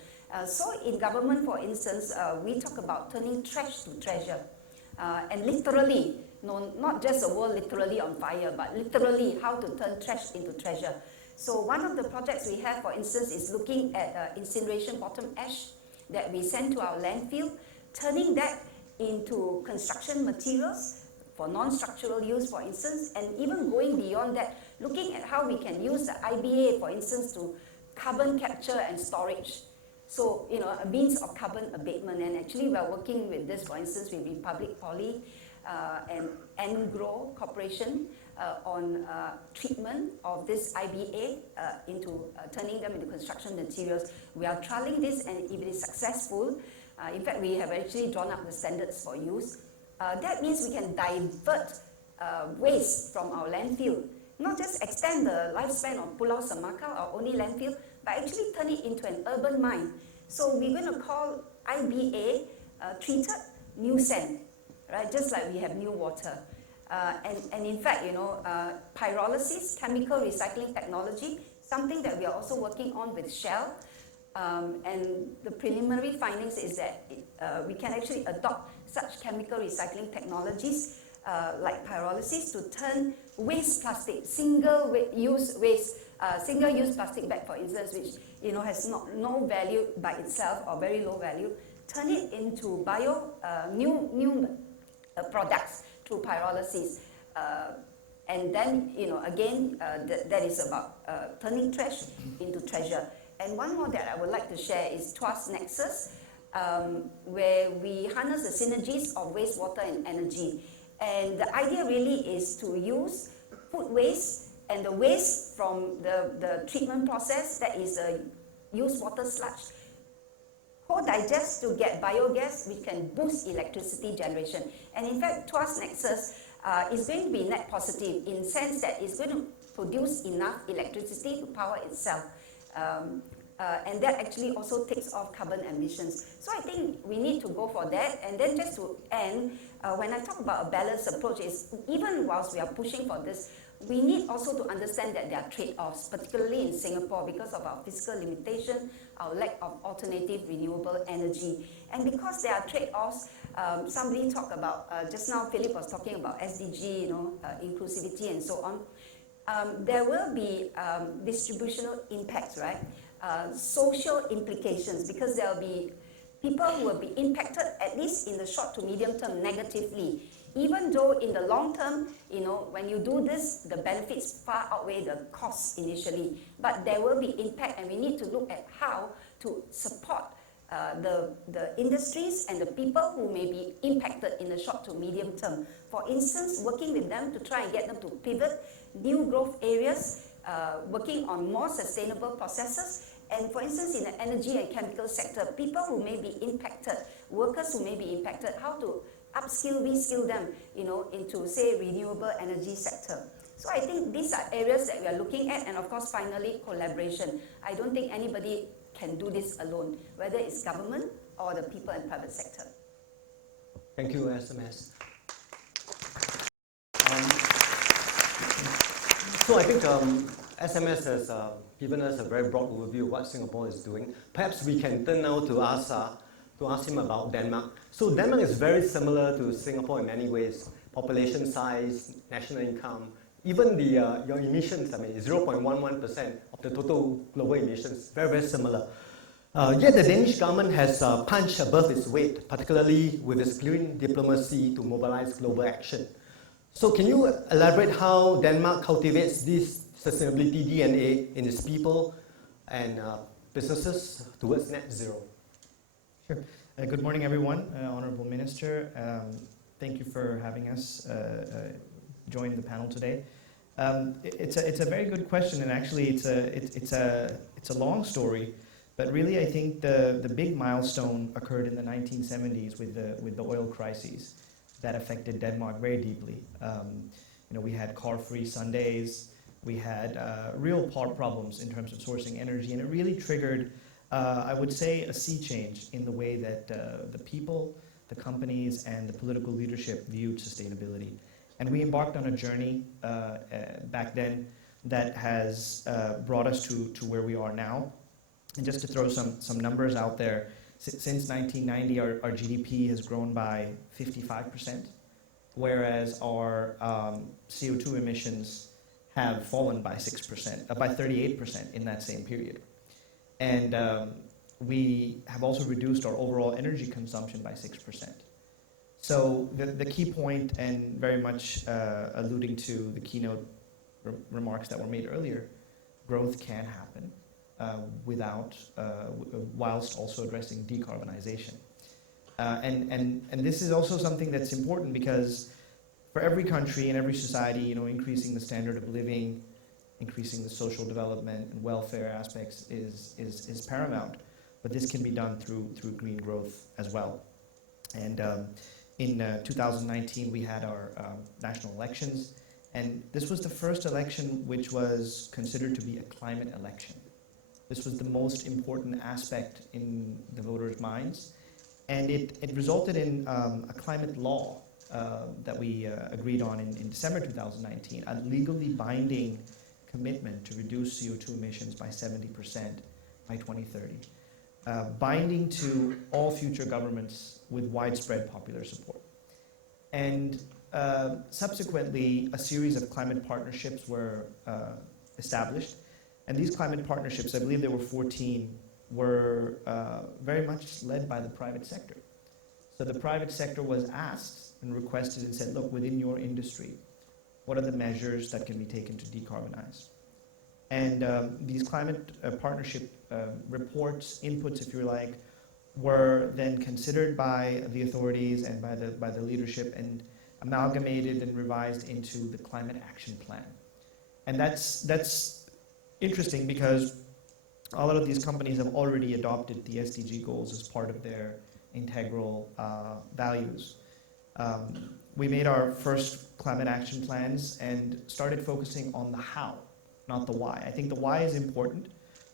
So in government, for instance, we talk about turning trash to treasure. And literally, not just the world literally on fire, but literally how to turn trash into treasure. So one of the projects we have, for instance, is looking at incineration bottom ash that we send to our landfill, turning that into construction materials for non-structural use, for instance, and even going beyond that, looking at how we can use the IBA, for instance, to carbon capture and storage. So, a means of carbon abatement. And actually, we are working with this, for instance, with Republic Poly and GRUNDFOS Corporation on treatment of this IBA into turning them into construction materials. We are trialing this, and if it is successful, in fact, we have actually drawn up the standards for use. That means we can divert waste from our landfill, not just extend the lifespan of Pulau Semakau, our only landfill, but actually turn it into an urban mine. So we're going to call IBA treated new sand, right? Just like we have new water. And in fact, pyrolysis, chemical recycling technology, something that we are also working on with Shell. And the preliminary findings is that we can actually adopt such chemical recycling technologies like pyrolysis to turn waste plastic, single-use plastic bag, for instance, which has no value by itself or very low value, turn it into new products through pyrolysis. And then, again, that is about turning trash into treasure. And one more that I would like to share is TWAS Nexus, where we harness the synergies of wastewater and energy. And the idea really is to use food waste and the waste from the treatment process, that is used water sludge, co-digest to get biogas, which can boost electricity generation. And in fact, TWAS Nexus is going to be net positive in the sense that it's going to produce enough electricity to power itself. And that actually also takes off carbon emissions. So I think we need to go for that. And then just to end, when I talk about a balanced approach, is even whilst we are pushing for this, we need also to understand that there are trade-offs, particularly in Singapore, because of our fiscal limitation, our lack of alternative renewable energy. And because there are trade-offs, somebody talked about, just now Philip was talking about SDG, inclusivity and so on. There will be distributional impacts, right? Social implications, because there will be people who will be impacted, at least in the short to medium term, negatively. Even though in the long term, when you do this, the benefits far outweigh the costs initially. But there will be impact, and we need to look at how to support the industries and the people who may be impacted in the short to medium term. For instance, working with them to try and get them to pivot new growth areas, working on more sustainable processes. And for instance, in the energy and chemical sector, people who may be impacted, workers who may be impacted, how to upskill, reskill them, into, say, renewable energy sector. So I think these are areas that we are looking at, and of course, finally, collaboration. I don't think anybody can do this alone, whether it's government or the people and private sector. Thank you, SMS. So I think SMS has given us a very broad overview of what Singapore is doing. Perhaps we can turn now to ask him about Denmark. So Denmark is very similar to Singapore in many ways. Population size, national income, even your emissions, 0.11% of the total global emissions, very, very similar. Yet the Danish government has punched above its weight, particularly with its green diplomacy to mobilize global action. So can you elaborate how Denmark cultivates this sustainability DNA in its people and businesses towards net zero? Sure. Good morning, everyone. Honorable Minister, thank you for having us join the panel today. It's a very good question, and actually it's a long story, but really I think the big milestone occurred in the 1970s with the oil crises that affected Denmark very deeply. We had car-free Sundays, we had real problems in terms of sourcing energy, and it really triggered, I would say, a sea change in the way that the people, the companies, and the political leadership viewed sustainability. And we embarked on a journey back then that has brought us to where we are now. And just to throw some numbers out there, since 1990, our GDP has grown by 55%, whereas our CO2 emissions have fallen by 6%, by 38% in that same period. And we have also reduced our overall energy consumption by 6%. So the key point, and very much alluding to the keynote remarks that were made earlier, growth can happen whilst also addressing decarbonization. And this is also something that's important because for every country and every society, increasing the standard of living, increasing the social development and welfare aspects is paramount. But this can be done through green growth as well. And in 2019, we had our national elections, and this was the first election which was considered to be a climate election. This was the most important aspect in the voters' minds, and it resulted in a climate law that we agreed on in December 2019, a legally binding commitment to reduce CO2 emissions by 70% by 2030. Binding to all future governments with widespread popular support. And subsequently, a series of climate partnerships were established. And these climate partnerships, I believe there were 14, were very much led by the private sector. So the private sector was asked and requested and said, look, within your industry, what are the measures that can be taken to decarbonize? And these climate partnership reports, inputs, if you like, were then considered by the authorities and by the leadership and amalgamated and revised into the Climate Action Plan. And that's interesting because a lot of these companies have already adopted the SDG goals as part of their integral values. We made our first climate action plans and started focusing on the how, not the why. I think the why is important,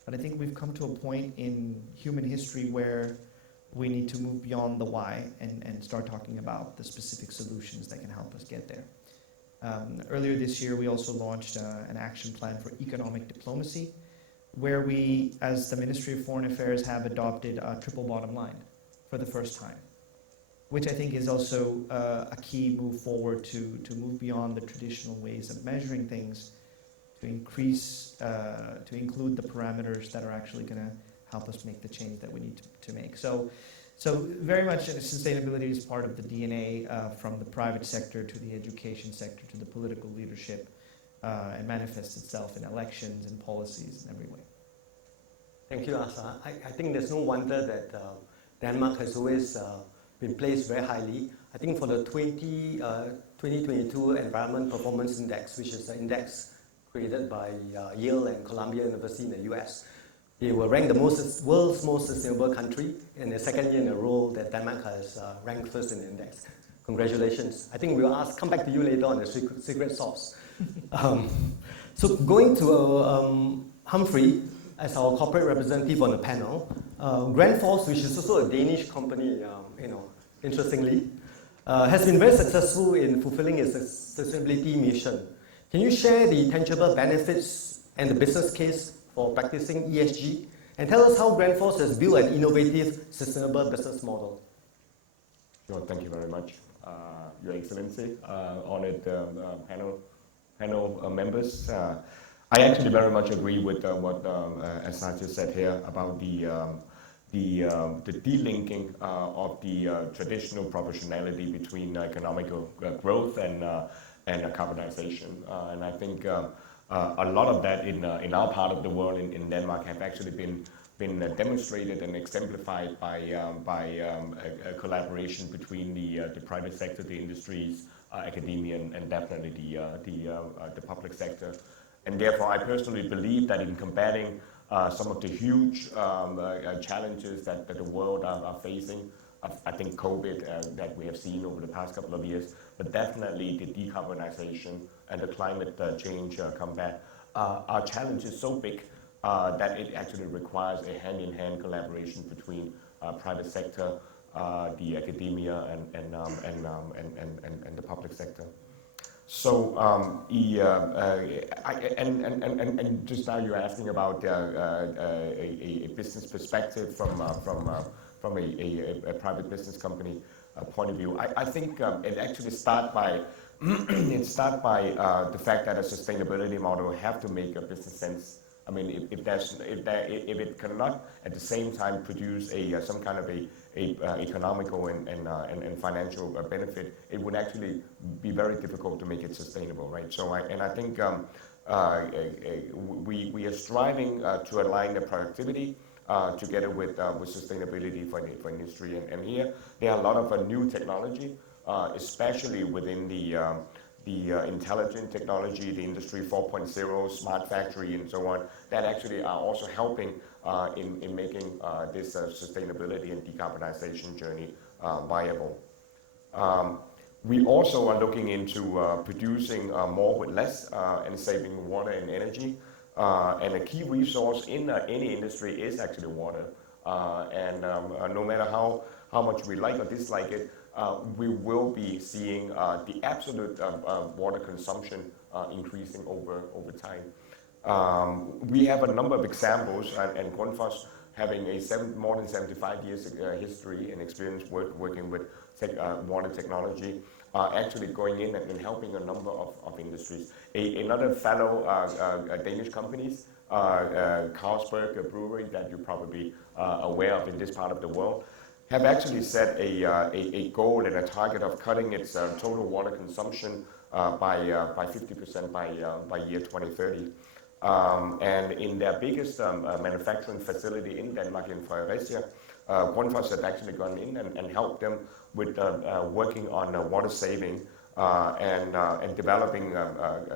but I think we've come to a point in human history where we need to move beyond the why and start talking about the specific solutions that can help us get there. Earlier this year, we also launched an action plan for economic diplomacy, where we, as the Ministry of Foreign Affairs, have adopted a triple bottom line for the first time, which I think is also a key move forward to move beyond the traditional ways of measuring things, to include the parameters that are actually going to help us make the change that we need to make. So very much sustainability is part of the DNA from the private sector to the education sector to the political leadership, and manifests itself in elections and policies in every way. Thank you, Asa. I think there's no wonder that Denmark has always been placed very highly. I think for the 2022 Environment Performance Index, which is an index created by Yale and Columbia University in the US, they were ranked the world's most sustainable country, and the second year in a row that Denmark has ranked first in the index. Congratulations. I think we'll come back to you later on the secret sauce. So going to Humphrey, as our corporate representative on the panel, GRUNDFOS, which is also a Danish company, interestingly, has been very successful in fulfilling its sustainability mission. Can you share the tangible benefits and the business case for practicing ESG, and tell us how GRUNDFOS has built an innovative, sustainable business model? Sure, thank you very much, Your Excellency, honored panel members. I actually very much agree with what Asad just said here about the delinking of the traditional proportionality between economic growth and carbonization. And I think a lot of that in our part of the world, in Denmark, have actually been demonstrated and exemplified by a collaboration between the private sector, the industries, academia and definitely the public sector. And therefore, I personally believe that in combating some of the huge challenges that the world are facing, I think COVID that we have seen over the past couple of years, but definitely the decarbonization and the climate change combat are challenges so big that it actually requires a hand-in-hand collaboration between private sector, the academia, and the public sector. So, and just now you're asking about a business perspective from a private business company point of view. I think it actually starts by the fact that a sustainability model have to make a business sense. I mean, if it cannot at the same time produce some kind of a economical and financial benefit, it would actually be very difficult to make it sustainable, right? So I think we are striving to align the productivity together with sustainability for industry, and here there are a lot of new technology, especially within the intelligent technology, the Industry 4.0, smart factory, and so on, that actually are also helping in making this sustainability and decarbonization journey viable. We also are looking into producing more with less and saving water and energy. And a key resource in any industry is actually water. And no matter how much we like or dislike it, we will be seeing the absolute water consumption increasing over time. We have a number of examples, and GRUNDFOS having more than 75 years history and experience working with water technology, actually going in and helping a number of industries. Another fellow Danish companies, Carlsberg Brewery, that you're probably aware of in this part of the world, have actually set a goal and a target of cutting its total water consumption by 50% by year 2030. And in their biggest manufacturing facility in Denmark, in Fredericia, GRUNDFOS has actually gone in and helped them with working on water saving and developing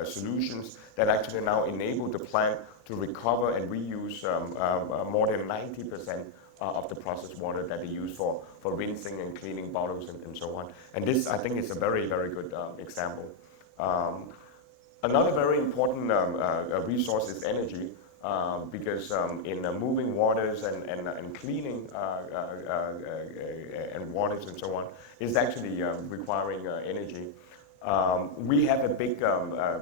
solutions that actually now enable the plant to recover and reuse more than 90% of the processed water that they use for rinsing and cleaning bottles and so on. And this, I think, is a very, very good example. Another very important resource is energy, because in moving waters and cleaning and waters and so on is actually requiring energy. We have a big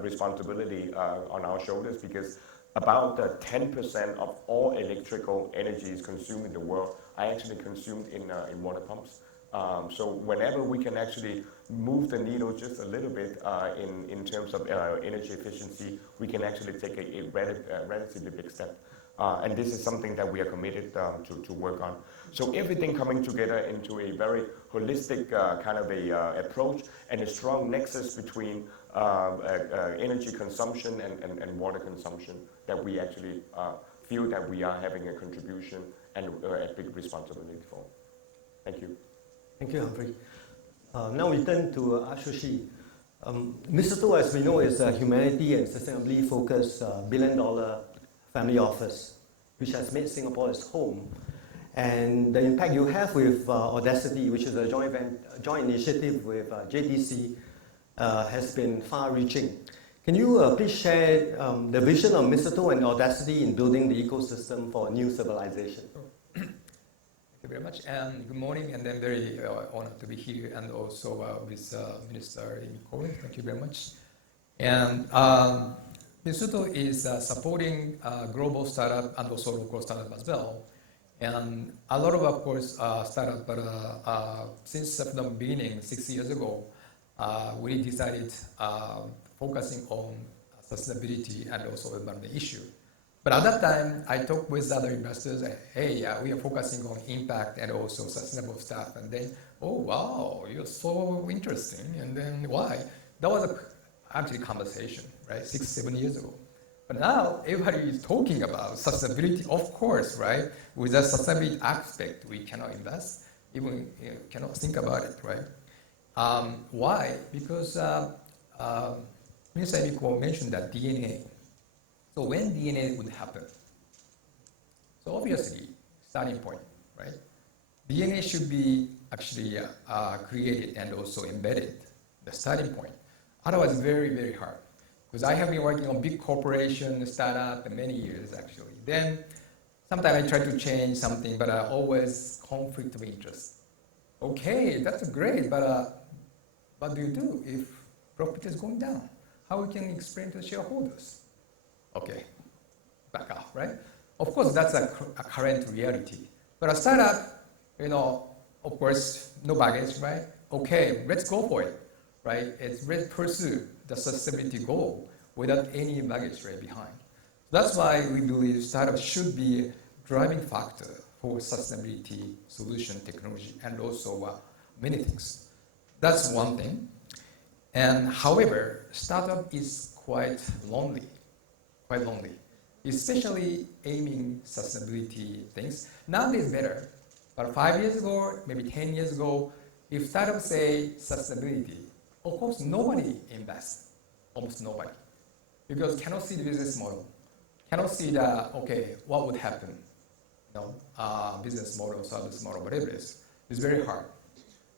responsibility on our shoulders, because about 10% of all electrical energy is consumed in the world are actually consumed in water pumps. So whenever we can actually move the needle just a little bit in terms of energy efficiency, we can actually take a relatively big step. And this is something that we are committed to work on. So everything coming together into a very holistic kind of a approach, and a strong nexus between energy consumption and water consumption, that we actually feel that we are having a contribution and a big responsibility for. Thank you. Thank you, Humphrey. Now we turn to Ashushi. Mr. To, as we know, is a humanity and sustainably focused billion-dollar family office, which has made Singapore its home. And the impact you have with Audacity, which is a joint initiative with JTC, has been far-reaching. Can you please share the vision of Mr. To and Audacity in building the ecosystem for a new civilization? Thank you very much, and good morning, and I'm very honored to be here, and also with Minister Amy Khor. Thank you very much. And Mr. To is supporting global startup and also local startup as well. And a lot of course, startup, but since the beginning, 6 years ago, we decided focusing on sustainability and also environment issue. But at that time, I talked with other investors, hey, we are focusing on impact and also sustainable stuff. And then, oh, wow, you're so interesting. And then why? That was actually conversation, right? 6, 7 years ago. But now everybody is talking about sustainability, of course, right? With that sustainability aspect, we cannot invest, even cannot think about it, right? Why? Because Mr. Amy Khor mentioned that DNA. So when DNA would happen? So obviously, starting point, right? DNA should be actually created and also embedded, the starting point. Otherwise, very, very hard. Because I have been working on big corporation, startup, for many years actually. Then sometimes I try to change something, but always conflict of interest. Okay, that's great, but what do you do if profit is going down? How we can explain to the shareholders? Okay, back up, right? Of course, that's a current reality. But a startup, of course, no baggage, right? Okay, let's go for it, right? Let's pursue the sustainability goal without any baggage right behind. That's why we believe startups should be a driving factor for sustainability, solution, technology, and also many things. That's one thing. And however, startup is quite lonely, especially aiming sustainability things. Nowadays better, but 5 years ago, maybe 10 years ago, if startups say sustainability, of course nobody invests, almost nobody, because cannot see the business model, cannot see what would happen, business model, service model, whatever it is. It's very hard.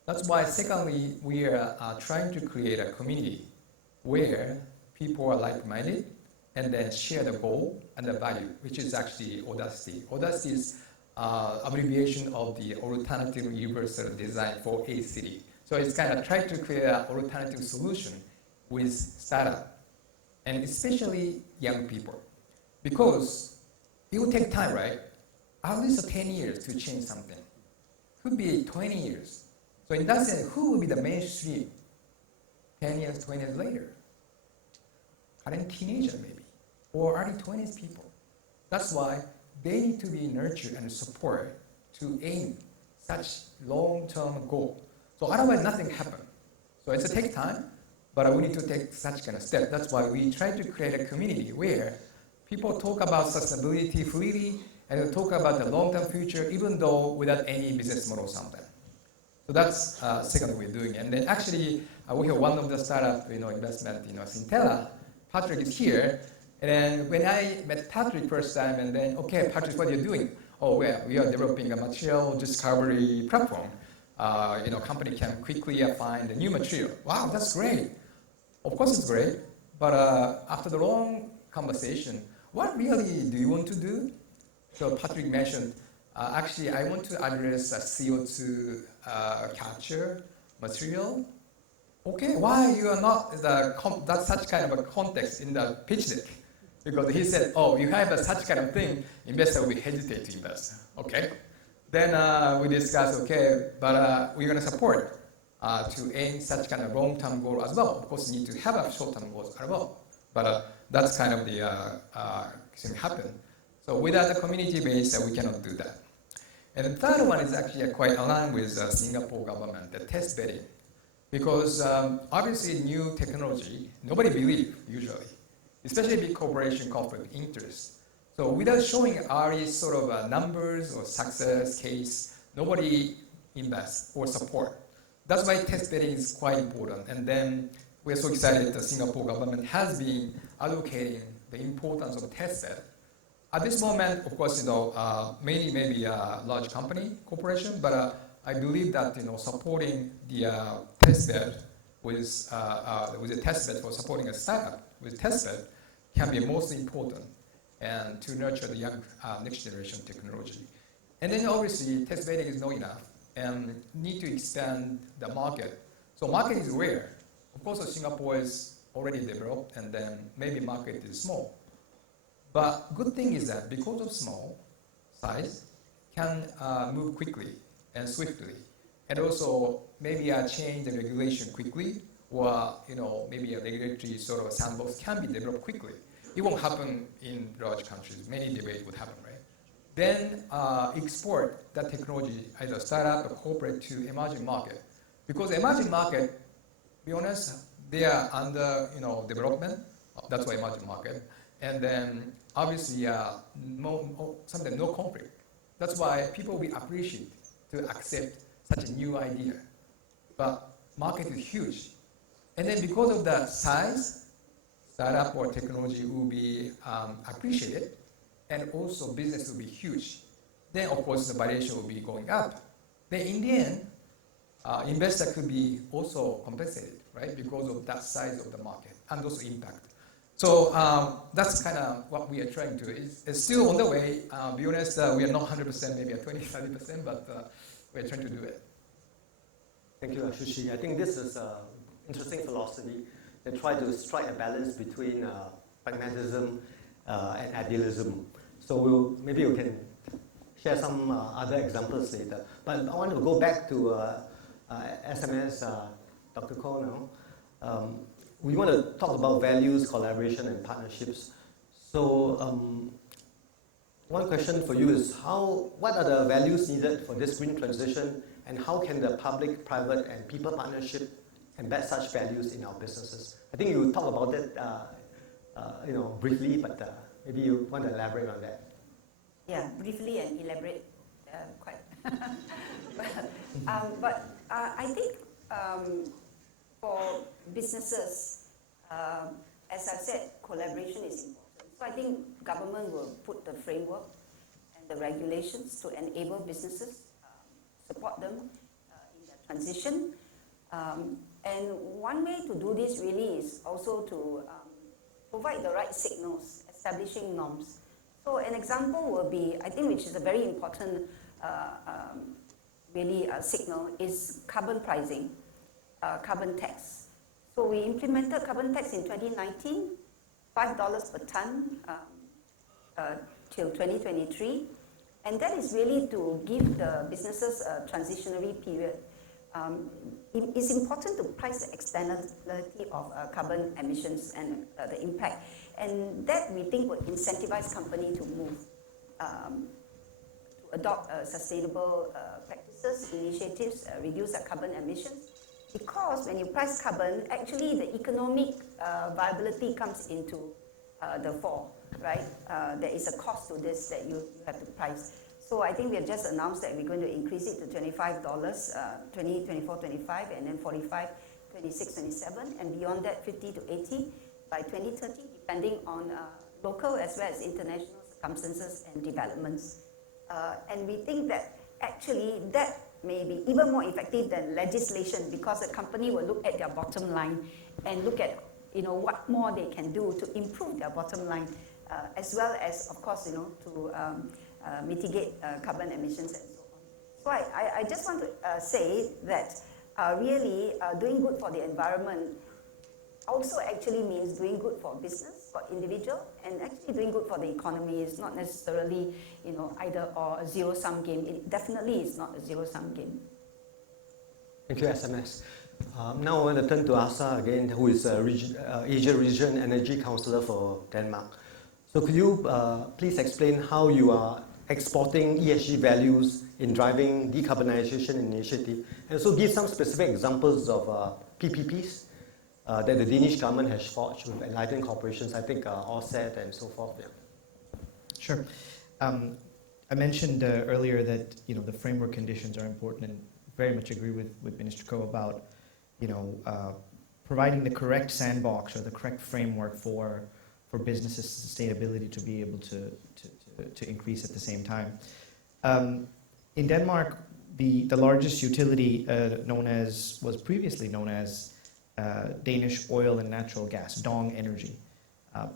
That's why, secondly, we are trying to create a community where people are like-minded and then share the goal and the value, which is actually Audacity. Audacity is abbreviation of the Alternative Universal Design for a City. So it's kind of trying to create an alternative solution with startup, and especially young people. Because it will take time, right? At least 10 years to change something. Could be 20 years. So in that sense, who will be the mainstream 10 years, 20 years later? Current teenager maybe, or early 20s people. That's why they need to be nurtured and supported to aim such long-term goal. So otherwise nothing happens. So it's a take time, but we need to take such kind of step. That's why we try to create a community where people talk about sustainability freely and talk about the long-term future, even though without any business model sometimes. So that's second we're doing. And then actually, we have one of the startup, investment, Sintella. Patrick is here. And then when I met Patrick first time, and then, okay, Patrick, what are you doing? Oh, well, we are developing a material discovery platform. Company can quickly find a new material. Wow, that's great. Of course it's great, but after the long conversation, what really do you want to do? So Patrick mentioned, actually, I want to address CO2 capture material. Okay, why you are not that's such kind of a context in the pitch deck? Because he said, oh, you have such kind of thing, investor will hesitate to invest. Okay. Then we discussed, okay, but we're going to support to aim such kind of long-term goal as well. Of course, you need to have a short-term goals as well. But that's kind of the thing happen. So without the community base, we cannot do that. And the third one is actually quite aligned with Singapore government, the test bedding. Because obviously new technology, nobody believes usually, especially big corporation conflict interest. So without showing RE sort of numbers or success case, nobody invests or support. That's why test bedding is quite important. And then we're so excited that the Singapore government has been advocating the importance of test bed. At this moment, of course, mainly maybe a large company, corporation, but I believe that supporting the test bed with a test bed for supporting a startup with test bed can be most important and to nurture the young next generation technology. And then obviously test bedding is not enough and need to expand the market. So market is where, of course, Singapore is already developed and then maybe market is small. But good thing is that because of small size, can move quickly and swiftly, and also maybe change the regulation quickly, or maybe a regulatory sort of sandbox can be developed quickly. It won't happen in large countries. Many debate would happen, right? Then export that technology, either startup or corporate, to emerging market, because emerging market, be honest, they are under development. That's why emerging market. And then obviously sometimes no conflict. That's why people will appreciate to accept such a new idea. But market is huge. And then because of that size, startup or technology will be appreciated, and also business will be huge. Then of course the valuation will be going up. Then in the end, investor could be also compensated, right? Because of that size of the market and also impact. So that's kind of what we are trying to do. It's still on the way. Be honest, we are not 100%, maybe at 20, 30%, but we're trying to do it. Thank you, Ashushi. I think this is an interesting philosophy. They try to strike a balance between pragmatism and idealism. So maybe we can share some other examples later. But I want to go back to SMS, Dr. Khor now. We want to talk about values, collaboration, and partnerships. So one question for you is what are the values needed for this green transition, and how can the public, private, and people partnership embed such values in our businesses? I think you talked about it briefly, but maybe you want to elaborate on that. Yeah, briefly and elaborate quite. But I think for businesses, as I said, collaboration is important. So I think government will put the framework and the regulations to enable businesses, support them in their transition. And one way to do this really is also to provide the right signals, establishing norms. So an example will be, I think, which is a very important signal, is carbon pricing, carbon tax. So we implemented carbon tax in 2019, $5 per ton till 2023. And that is really to give the businesses a transitionary period. It's important to price the externality of carbon emissions and the impact. And that we think would incentivize companies to move, to adopt sustainable practices, initiatives, reduce their carbon emissions. Because when you price carbon, actually the economic viability comes into the fore, right? There is a cost to this that you have to price. So I think we have just announced that we're going to increase it to $25, 24, 25, and then 45, 26, 27, and beyond that 50 to 80 by 2030, depending on local as well as international circumstances and developments. And we think that actually that may be even more effective than legislation, because the company will look at their bottom line and look at what more they can do to improve their bottom line, as well as, of course, to mitigate carbon emissions and so on. So I just want to say that really doing good for the environment also actually means doing good for business, for individual, and actually doing good for the economy. Is not necessarily either or a zero-sum game. It definitely is not a zero-sum game. Thank you, SMS. Now I want to turn to Asa again, who is Asia Region Energy Councillor for Denmark. So could you please explain how you are exporting ESG values in driving decarbonization initiative, and also give some specific examples of PPPs that the Danish government has forged with enlightened corporations, I think Offset and so forth. Yeah. Sure. I mentioned earlier that the framework conditions are important, and very much agree with Minister Khor about providing the correct sandbox or the correct framework for businesses' sustainability to be able to increase at the same time. In Denmark, the largest utility was previously known as Danish Oil and Natural Gas, Dong Energy.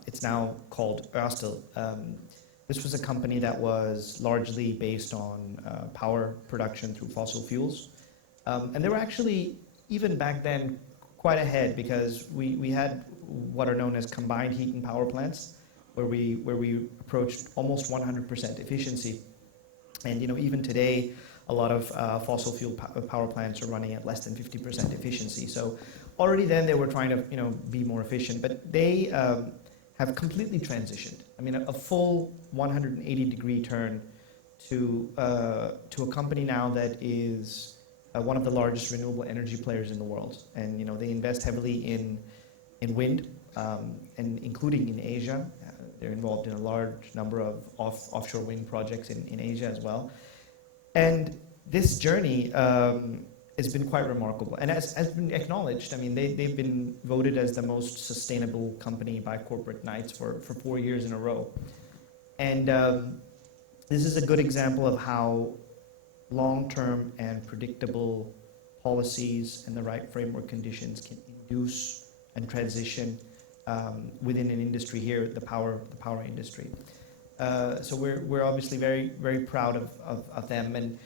It's now called Ørsted. This was a company that was largely based on power production through fossil fuels. And they were actually, even back then, quite ahead, because we had what are known as combined heat and power plants, where we approached almost 100% efficiency. And even today, a lot of fossil fuel power plants are running at less than 50% efficiency. So already then they were trying to be more efficient, but they have completely transitioned. I mean, a full 180-degree turn to a company now that is one of the largest renewable energy players in the world. And they invest heavily in wind, and including in Asia. They're involved in a large number of offshore wind projects in Asia as well. And this journey it's been quite remarkable. And as been acknowledged, I mean, they've been voted as the most sustainable company by Corporate Knights for 4 years in a row. And this is a good example of how long-term and predictable policies and the right framework conditions can induce and transition within an industry here, the power industry. So we're obviously very, very proud of them. And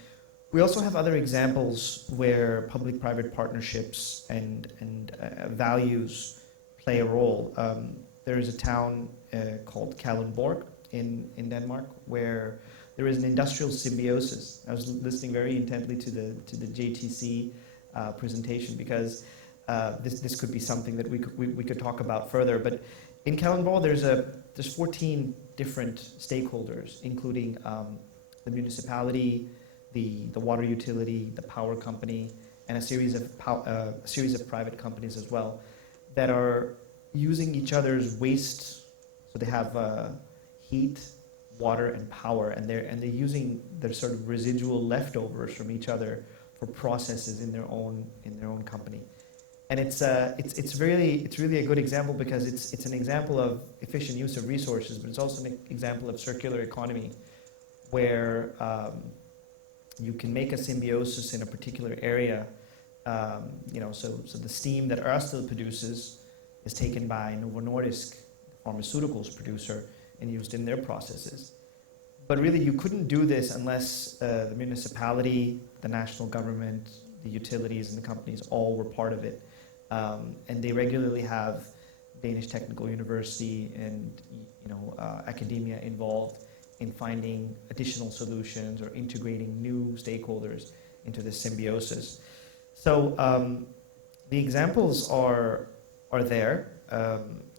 we also have other examples where public-private partnerships and values play a role. There is a town called Kalundborg in Denmark where there is an industrial symbiosis. I was listening very intently to the JTC presentation because this could be something that we could talk about further. But in Kalundborg, there's 14 different stakeholders, including the municipality, the water utility, the power company, and a series of private companies as well that are using each other's waste. So they have heat, water, and power, and they're using their sort of residual leftovers from each other for processes in their own company. And it's really a good example because it's an example of efficient use of resources, but it's also an example of circular economy, where you can make a symbiosis in a particular area. So the steam that Ørsted produces is taken by Novo Nordisk, the pharmaceuticals producer, and used in their processes. But really, you couldn't do this unless the municipality, the national government, the utilities, and the companies all were part of it. And they regularly have Danish Technical University and academia involved in finding additional solutions or integrating new stakeholders into this symbiosis. So the examples are there,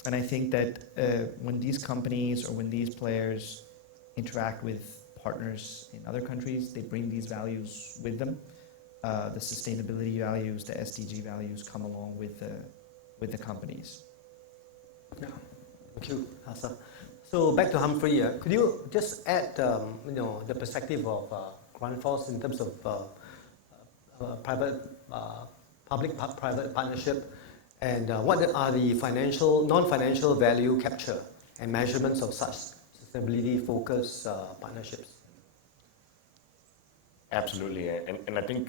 and I think that when these companies or when these players interact with partners in other countries, they bring these values with them. The sustainability values, the SDG values come along with the companies. Yeah. Thank you, Asa. So back to Humphrey. Could you just add, the perspective of GRUNDFOS in terms of public-private partnership, and what are the non-financial value capture and measurements of such sustainability-focused partnerships? Absolutely, and I think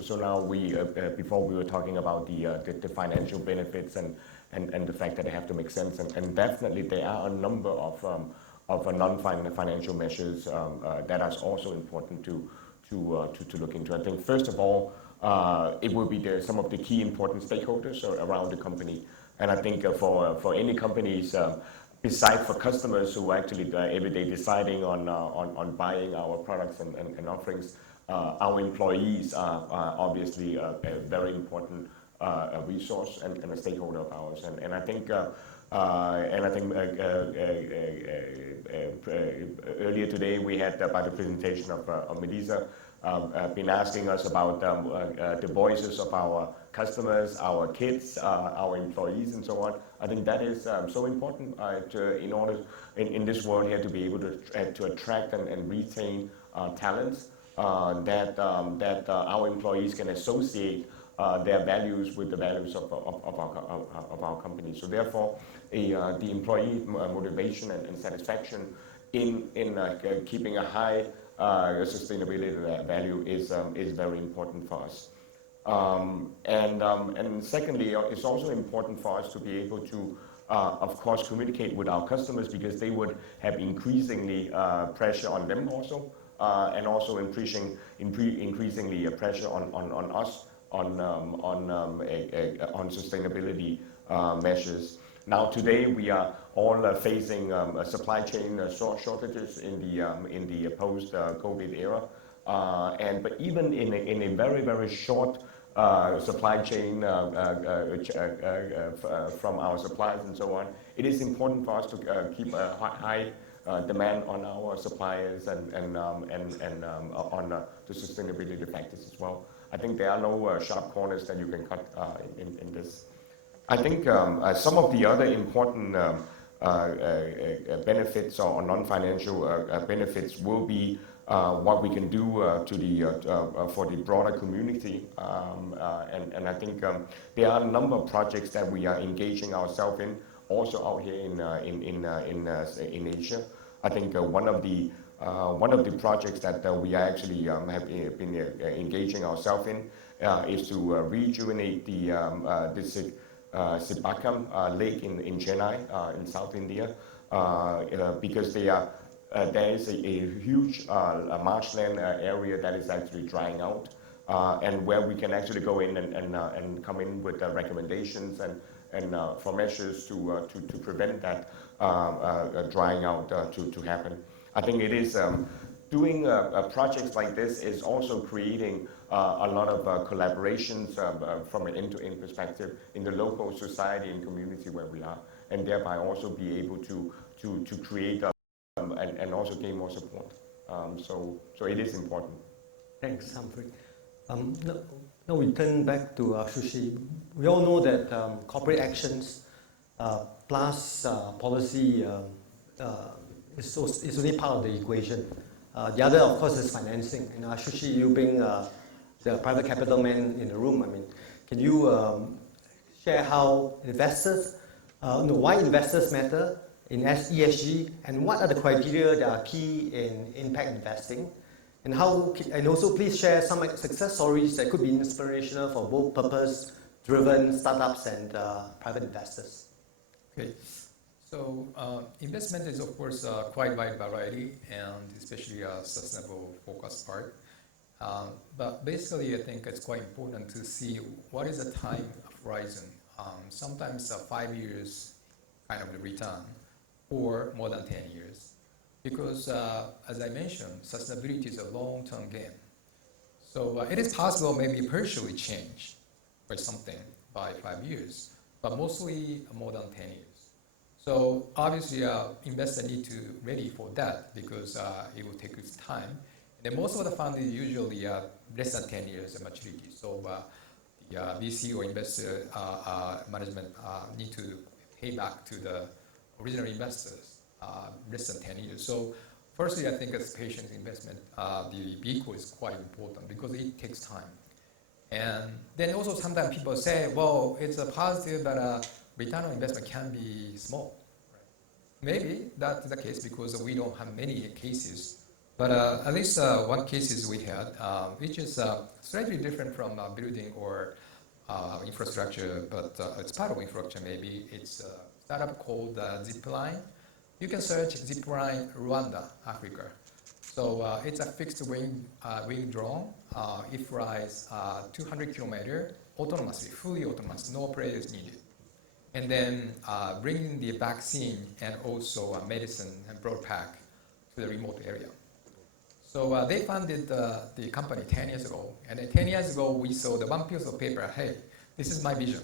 so now before we were talking about the financial benefits and the fact that they have to make sense, and definitely there are a number of non-financial measures that are also important to look into. I think first of all, it will be some of the key important stakeholders around the company, and I think for any companies. Besides for customers who are actually every day deciding on buying our products and offerings, our employees are obviously a very important resource and a stakeholder of ours. And I think earlier today we had by the presentation of Melissa been asking us about the voices of our customers, our kids, our employees, and so on. I think that is so important in order in this world here to be able to attract and retain talents that our employees can associate their values with the values of our company. So therefore, the employee motivation and satisfaction in keeping a high sustainability value is very important for us. And secondly, it's also important for us to be able to, of course, communicate with our customers, because they would have increasingly pressure on them also, and also increasingly pressure on us on sustainability measures. Now today we are all facing supply chain shortages in the post-COVID era, but even in a very, very short supply chain from our suppliers and so on, it is important for us to keep a high demand on our suppliers and on the sustainability factors as well. I think there are no sharp corners that you can cut in this. I think some of the other important benefits or non-financial benefits will be what we can do to for the broader community. And I think there are a number of projects that we are engaging ourselves in, also out here in Asia. I think one of the projects that we actually have been engaging ourselves in is to rejuvenate the Sibakam lake in Chennai, in South India, because there is a huge marshland area that is actually drying out, and where we can actually go in and come in with recommendations and for measures to prevent that drying out to happen. I think it is doing projects like this is also creating a lot of collaborations from an end-to-end perspective in the local society and community where we are, and thereby also be able to create and also gain more support. So it is important. Thanks, Humphrey. Now we turn back to Shushi. We all know that corporate actions plus policy is only part of the equation. The other, of course, is financing. And Shushi, you being the private capital man in the room, I mean, can you share how investors, why investors matter in ESG, and what are the criteria that are key in impact investing? And also please share some success stories that could be inspirational for both purpose-driven startups and private investors. Okay, so investment is of course quite wide variety, and especially a sustainable focus part. But basically, I think it's quite important to see what is the time horizon. Sometimes 5 years kind of the return, or more than 10 years. Because as I mentioned, sustainability is a long-term game. So it is possible maybe partially change by something by 5 years, but mostly more than 10 years. So obviously, investors need to ready for that because it will take its time. And then most of the fund is usually less than 10 years of maturity. So the VC or investor management need to pay back to the original investors less than 10 years. So firstly, I think as patient investment, the vehicle is quite important because it takes time. And then also sometimes people say, well, it's a positive, but return on investment can be small. Right? Maybe that's the case because we don't have many cases. But at least one cases we had, which is slightly different from building or infrastructure, but it's part of infrastructure maybe. It's a startup called Zipline. You can search Zipline Rwanda, Africa. So it's a fixed wing drone. It flies 200 kilometers autonomously, fully autonomous, no operators needed. And then bringing the vaccine and also medicine and broad pack to the remote area. So they funded the company 10 years ago. And then 10 years ago, we saw the one piece of paper, hey, this is my vision.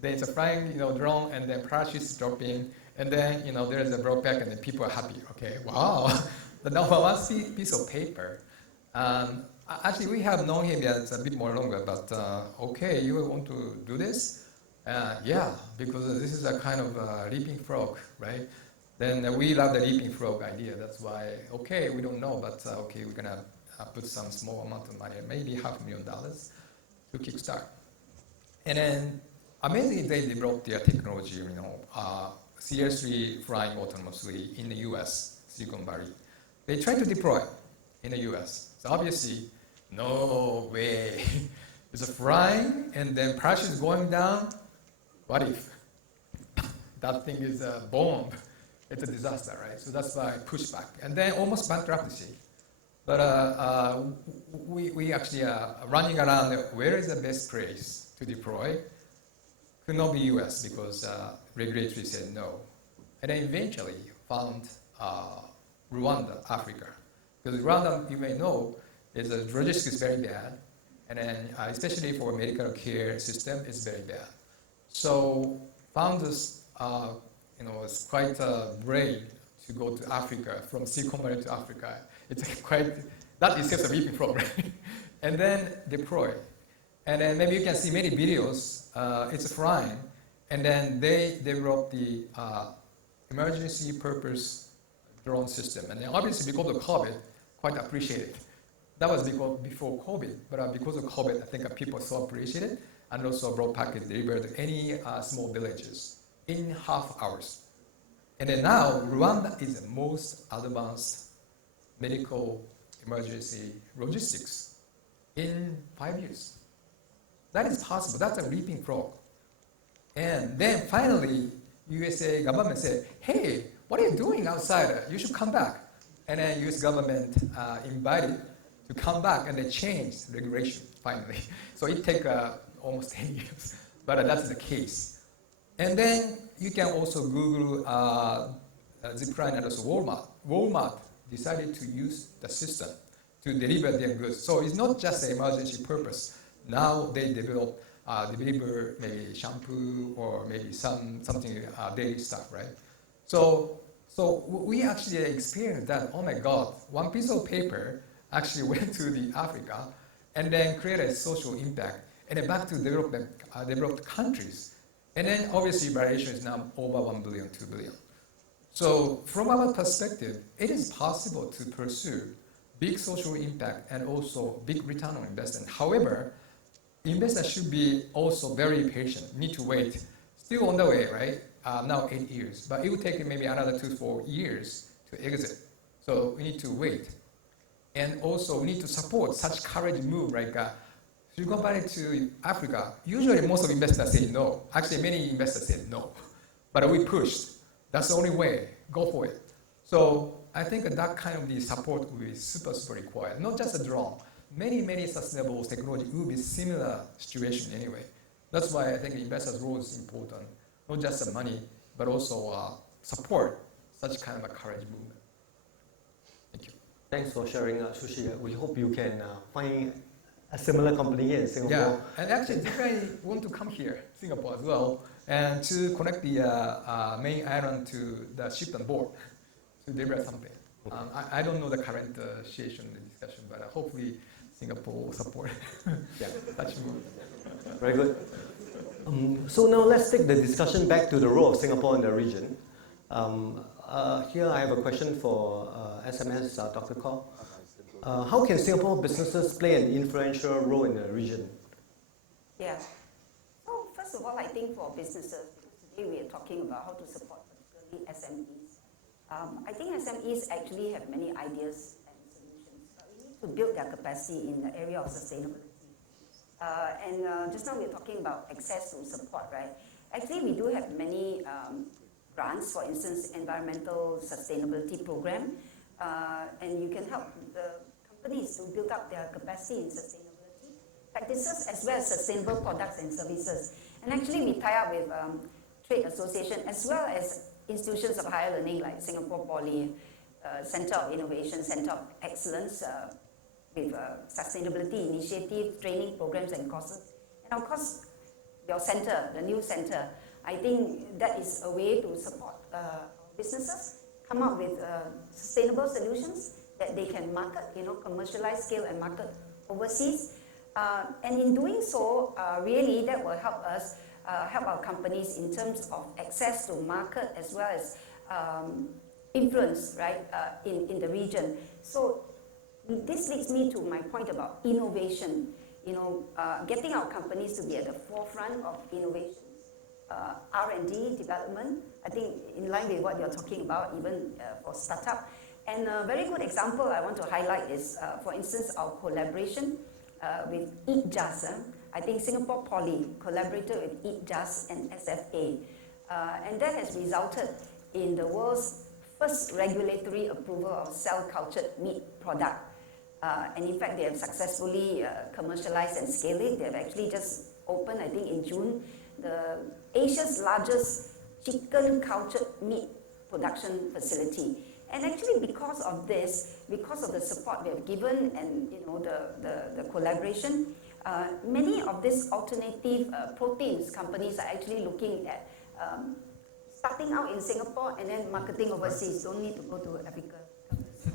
Then it's a flying drone, and then parachutes dropping. And then, there's a broad pack, and then people are happy. Okay, wow. The number one piece of paper. Actually, we have known him as a bit more longer, but okay, you want to do this? Yeah, because this is a kind of leaping frog, right? Then we love the leaping frog idea. That's why, okay, we don't know, but okay, we're going to put some small amount of money, maybe $500,000 to kickstart. And then, amazingly, they developed their technology, seriously flying autonomously in the US, Silicon Valley. They tried to deploy in the US. So obviously, no way. It's a flying and then parachute going down. What if that thing is a bomb? It's a disaster, right? So that's why I pushed back. And then almost bankruptcy. But we actually are running around where is the best place to deploy. Could not be US because regulatory said no. And then eventually found Rwanda, Africa. Because Rwanda, you may know, is the logistics is very bad. And then especially for medical care system, it's very bad. So founders, it's quite brave to go to Africa, from Silicon Valley to Africa. It's quite, that is just a leaping frog, right? And then deploy. And then maybe you can see many videos, it's flying. And then they developed the emergency purpose drone system. And then obviously because of quite appreciated. That was before COVID, but because of COVID, I think people so appreciate it, and also brought package delivered to any small villages in half hours. And then now, Rwanda is the most advanced medical emergency logistics in 5 years. That is possible. That's a leaping frog. And then finally, USA government said, hey, what are you doing outside? You should come back. And then US government invited to come back, and they changed regulation finally. So it took almost 10 years, but that's the case. And then you can also Google Zipline and also Walmart. Walmart decided to use the system to deliver their goods. So it's not just an emergency purpose. Now they deliver maybe shampoo or maybe something daily stuff, right? So we actually experienced that. Oh my God, one piece of paper actually went to the Africa and then created a social impact, and then back to developed countries. And then obviously variation is now over 1 billion, 2 billion. So from our perspective, it is possible to pursue big social impact and also big return on investment. However, investors should be also very patient, need to wait. Still on the way, right? Now 8 years, but it will take maybe another 2-4 years to exit. So we need to wait. And also we need to support such courage move, like if you compare it to Africa, usually most of investors say no. Actually, many investors said no, but we pushed. That's the only way, go for it. So I think that kind of the support will be super, super required. Not just a drone. Many sustainable technology will be similar situation anyway. That's why I think investors' role is important. Not just the money, but also support such kind of a courage movement. Thank you. Thanks for sharing, Sushi. We hope you can find a similar company here in Singapore. Yeah, and actually, I want to come here, Singapore as well, and to connect the main island to the ship and board to deliver something. I don't know the current situation and discussion, but hopefully Singapore will support such move. Very good. So now let's take the discussion back to the role of Singapore in the region. Here I have a question for SMS, Dr. Khor. How can Singapore businesses play an influential role in the region? Yeah. So first of all, I think for businesses, today we are talking about how to support particularly SMEs. I think SMEs actually have many ideas and solutions, but we need to build their capacity in the area of sustainability. Just now we are talking about access to support, right? Actually, we do have many grants, for instance, environmental sustainability program, and you can help the companies to build up their capacity in sustainability practices as well as sustainable products and services. And actually, we tie up with trade association as well as institutions of higher learning like Singapore Poly, Center of Innovation, Center of Excellence, with sustainability initiative, training programs and courses. And of course, your center, the new center, I think that is a way to support businesses, come up with sustainable solutions that they can market, commercialize, scale and market overseas. And in doing so, really that will help us, help our companies in terms of access to market as well as influence, right, in the region. So this leads me to my point about innovation, getting our companies to be at the forefront of innovations, R&D development, I think in line with what you're talking about, even for startup. And a very good example I want to highlight is, for instance, our collaboration with Eat Just. I think Singapore Poly collaborated with Eat Just and SFA. And that has resulted in the world's first regulatory approval of cell-cultured meat product. And in fact, they have successfully commercialized and scaled it. They have actually just opened, I think in June, Asia's largest chicken cultured meat production facility. And actually because of this, because of the support we have given and the collaboration, many of these alternative proteins companies are actually looking at starting out in Singapore and then marketing overseas. Don't need to go to Africa.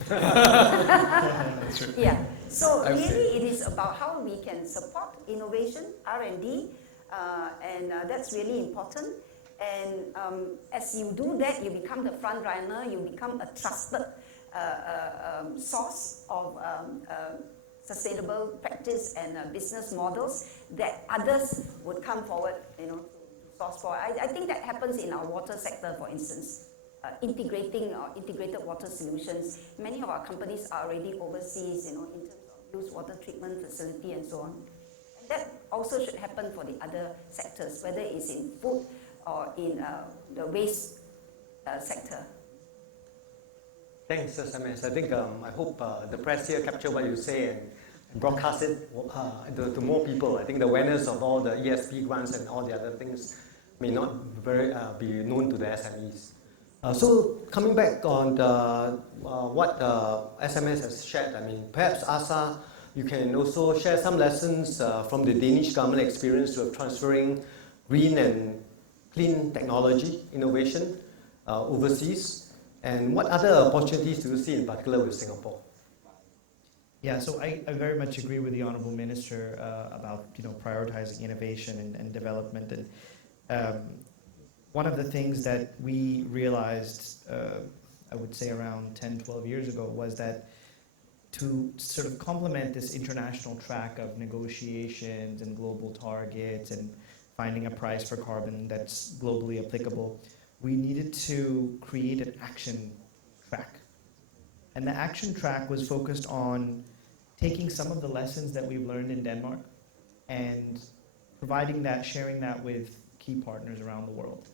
That's true. Yeah. So really it is about how we can support innovation, R&D, and that's really important. And as you do that, you become the front runner, you become a trusted source of sustainable practice and business models that others would come forward, to source for. I think that happens in our water sector, for instance. Integrated water solutions. Many of our companies are already overseas, in terms of used water treatment facility and so on. And that also should happen for the other sectors, whether it's in food or in the waste sector. Thanks, SMS. I think I hope the press here capture what you say and broadcast it to more people. I think the awareness of all the ESP grants and all the other things may not be known to the SMEs. So coming back on what SMS has shared, I mean, perhaps Asa, you can also share some lessons from the Danish government experience of transferring green and clean technology innovation overseas, and what other opportunities do you see in particular with Singapore? Yeah, so I very much agree with the Honourable Minister about prioritizing innovation and development. And one of the things that we realized, I would say around 10, 12 years ago, was that to sort of complement this international track of negotiations and global targets and finding a price for carbon that's globally applicable, we needed to create an action track. And the action track was focused on taking some of the lessons that we've learned in Denmark and providing that, sharing that with key partners around the world.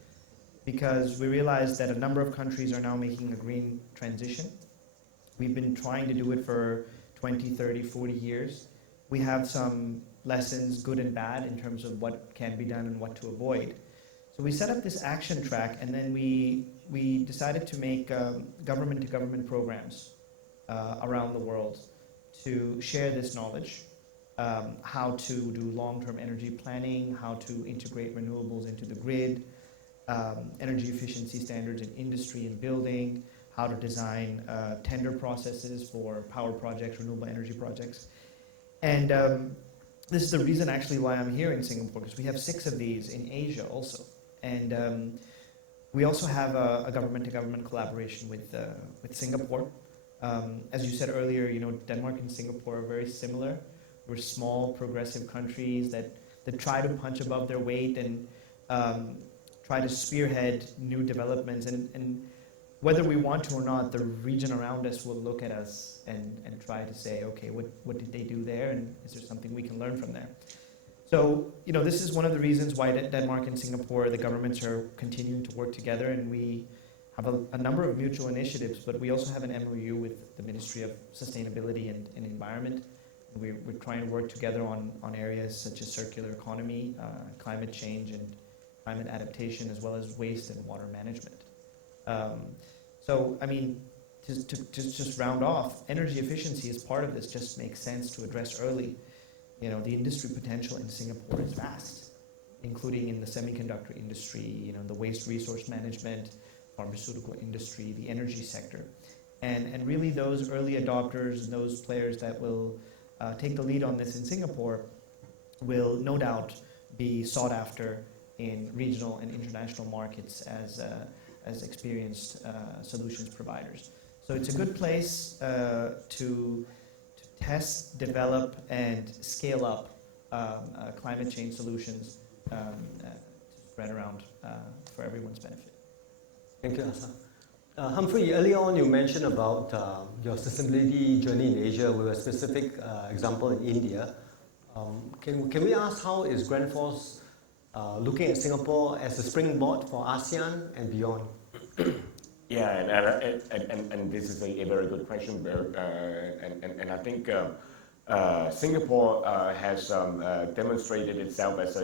Because we realized that a number of countries are now making a green transition. We've been trying to do it for 20, 30, 40 years. We have some lessons, good and bad, in terms of what can be done and what to avoid. So we set up this action track, and then we decided to make government-to-government programs around the world to share this knowledge, how to do long-term energy planning, how to integrate renewables into the grid, energy efficiency standards in industry and building, how to design tender processes for power projects, renewable energy projects. And this is the reason actually why I'm here in Singapore, because we have 6 of these in Asia also. And we also have a government-to-government collaboration with Singapore. As you said earlier, Denmark and Singapore are very similar. We're small, progressive countries that try to punch above their weight and try to spearhead new developments. And whether we want to or not, the region around us will look at us and try to say, okay, what did they do there? And is there something we can learn from there? So, this is one of the reasons why Denmark and Singapore, the governments are continuing to work together, and we have a number of mutual initiatives, but we also have an MOU with the Ministry of Sustainability and Environment. We're trying to work together on areas such as circular economy, climate change and climate adaptation, as well as waste and water management. So, I mean, to just round off, energy efficiency is part of this, just makes sense to address early. The industry potential in Singapore is vast, including in the semiconductor industry, the waste resource management, pharmaceutical industry, the energy sector. And really those early adopters, those players that will take the lead on this in Singapore will no doubt be sought after in regional and international markets as experienced solutions providers. So it's a good place to test, develop, and scale up climate change solutions to spread around for everyone's benefit. Thank you, Asa. Humphrey, earlier on you mentioned about your sustainability journey in Asia with a specific example in India. Can we ask how is GRUNDFOS looking at Singapore as a springboard for ASEAN and beyond? Yeah, and this is a very good question, and I think Singapore has demonstrated itself as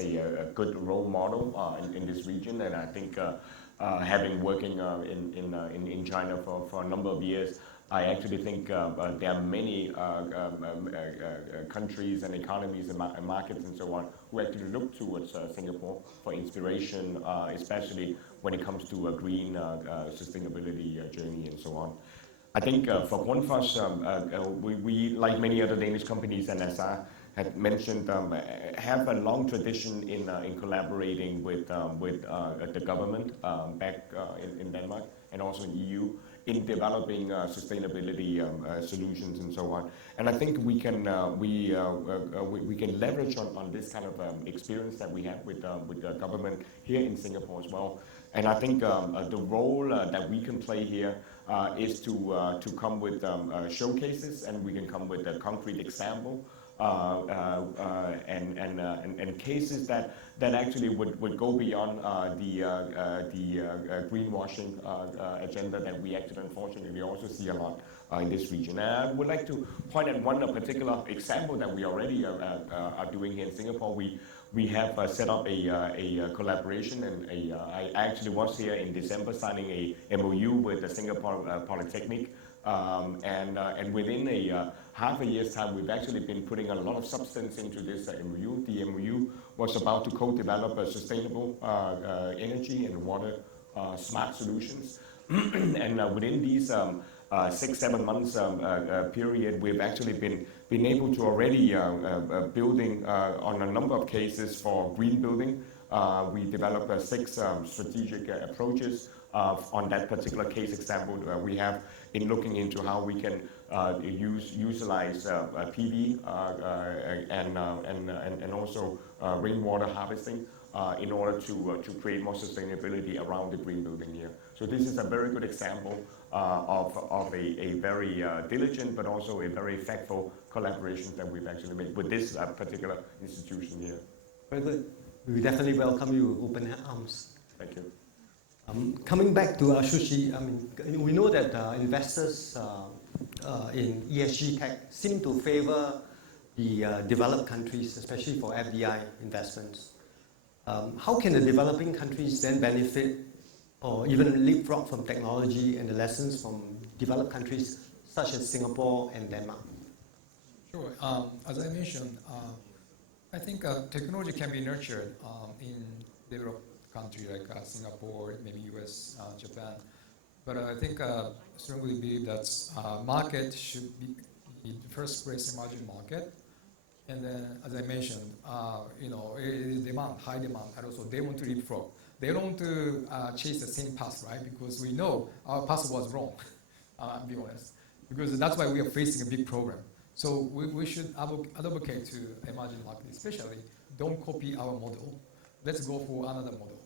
a good role model in this region, and I think having working in China for a number of years, I actually think there are many countries and economies and markets and so on who actually look towards Singapore for inspiration, especially when it comes to a green sustainability journey and so on. I think for GRUNDFOS, we, like many other Danish companies, and as I had mentioned, have a long tradition in collaborating with the government back in Denmark and also in EU. in developing sustainability solutions and so on. And I think we can leverage on this kind of experience that we have with the government here in Singapore as well. And I think the role that we can play here is to come with showcases, and we can come with a concrete example and cases that actually would go beyond the greenwashing agenda that we actually unfortunately also see a lot in this region. And I would like to point at one particular example that we already are doing here in Singapore. We have set up a collaboration, and I actually was here in December signing a MOU with the Singapore Polytechnic. And within half a year's time, we've actually been putting a lot of substance into this MOU. The MOU was about to co-develop a sustainable energy and water smart solutions. And within these 6-7 months period, we've actually been able to already building on a number of cases for green building. We developed 6 strategic approaches on that particular case example we have in looking into how we can utilize PV and also rainwater harvesting in order to create more sustainability around the green building here. So this is a very good example of a very diligent but also a very effective collaboration that we've actually made with this particular institution here. Very good. We definitely welcome you with open arms. Thank you. Coming back to Shushi, I mean, we know that investors in ESG tech seem to favor the developed countries, especially for FDI investments. How can the developing countries then benefit or even leapfrog from technology and the lessons from developed countries such as Singapore and Denmark? Sure. As I mentioned, I think technology can be nurtured in developed countries like Singapore, maybe US, Japan. But I think strongly believe that market should be the first place emerging market. And then, as I mentioned, demand, high demand, and also they want to leapfrog. They don't want to chase the same path, right? Because we know our path was wrong, I'll be honest. Because that's why we are facing a big program. So we should advocate to emerging market, especially don't copy our model. Let's go for another model.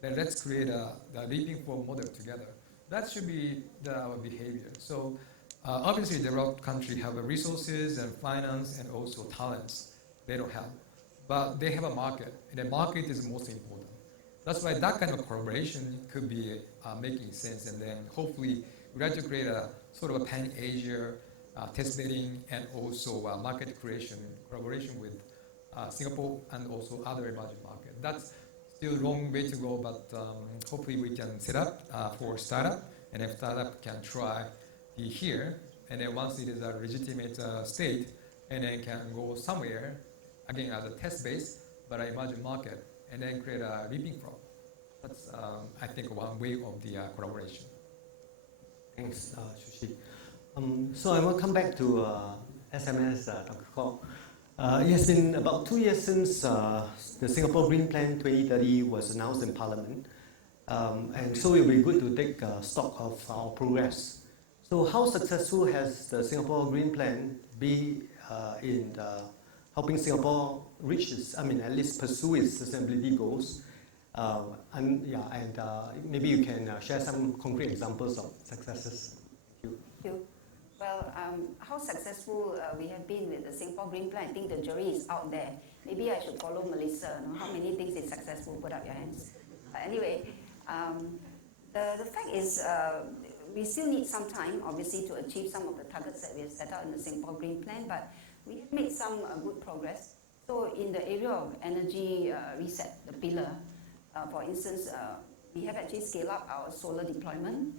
Then let's create the leaping forward model together. That should be our behavior. So obviously, developed countries have resources and finance and also talents they don't have. But they have a market, and the market is most important. That's why that kind of collaboration could be making sense. And then hopefully, we have to create a sort of a pan-Asia test bedding and also market creation collaboration with Singapore and also other emerging markets. That's still a long way to go, but hopefully we can set up for startup, and if startup can try here, and then once it is a legitimate state, and then can go somewhere, again as a test base, but an emerging market, and then create a leaping frog. That's, I think, one way of the collaboration. Thanks, Shushi. So I will come back to SMS, Dr. Khor. It has been about 2 years since the Singapore Green Plan 2030 was announced in Parliament. And so it will be good to take stock of our progress. So how successful has the Singapore Green Plan been in helping Singapore reach its, at least pursue its sustainability goals? Maybe you can share some concrete examples of successes. Thank you. Well, how successful we have been with the Singapore Green Plan, I think the jury is out there. Maybe I should follow Melissa. How many things is successful? Put up your hands. Anyway, the fact is we still need some time, obviously, to achieve some of the targets that we have set out in the Singapore Green Plan, but we have made some good progress. So in the area of energy reset, the pillar, for instance, we have actually scaled up our solar deployment.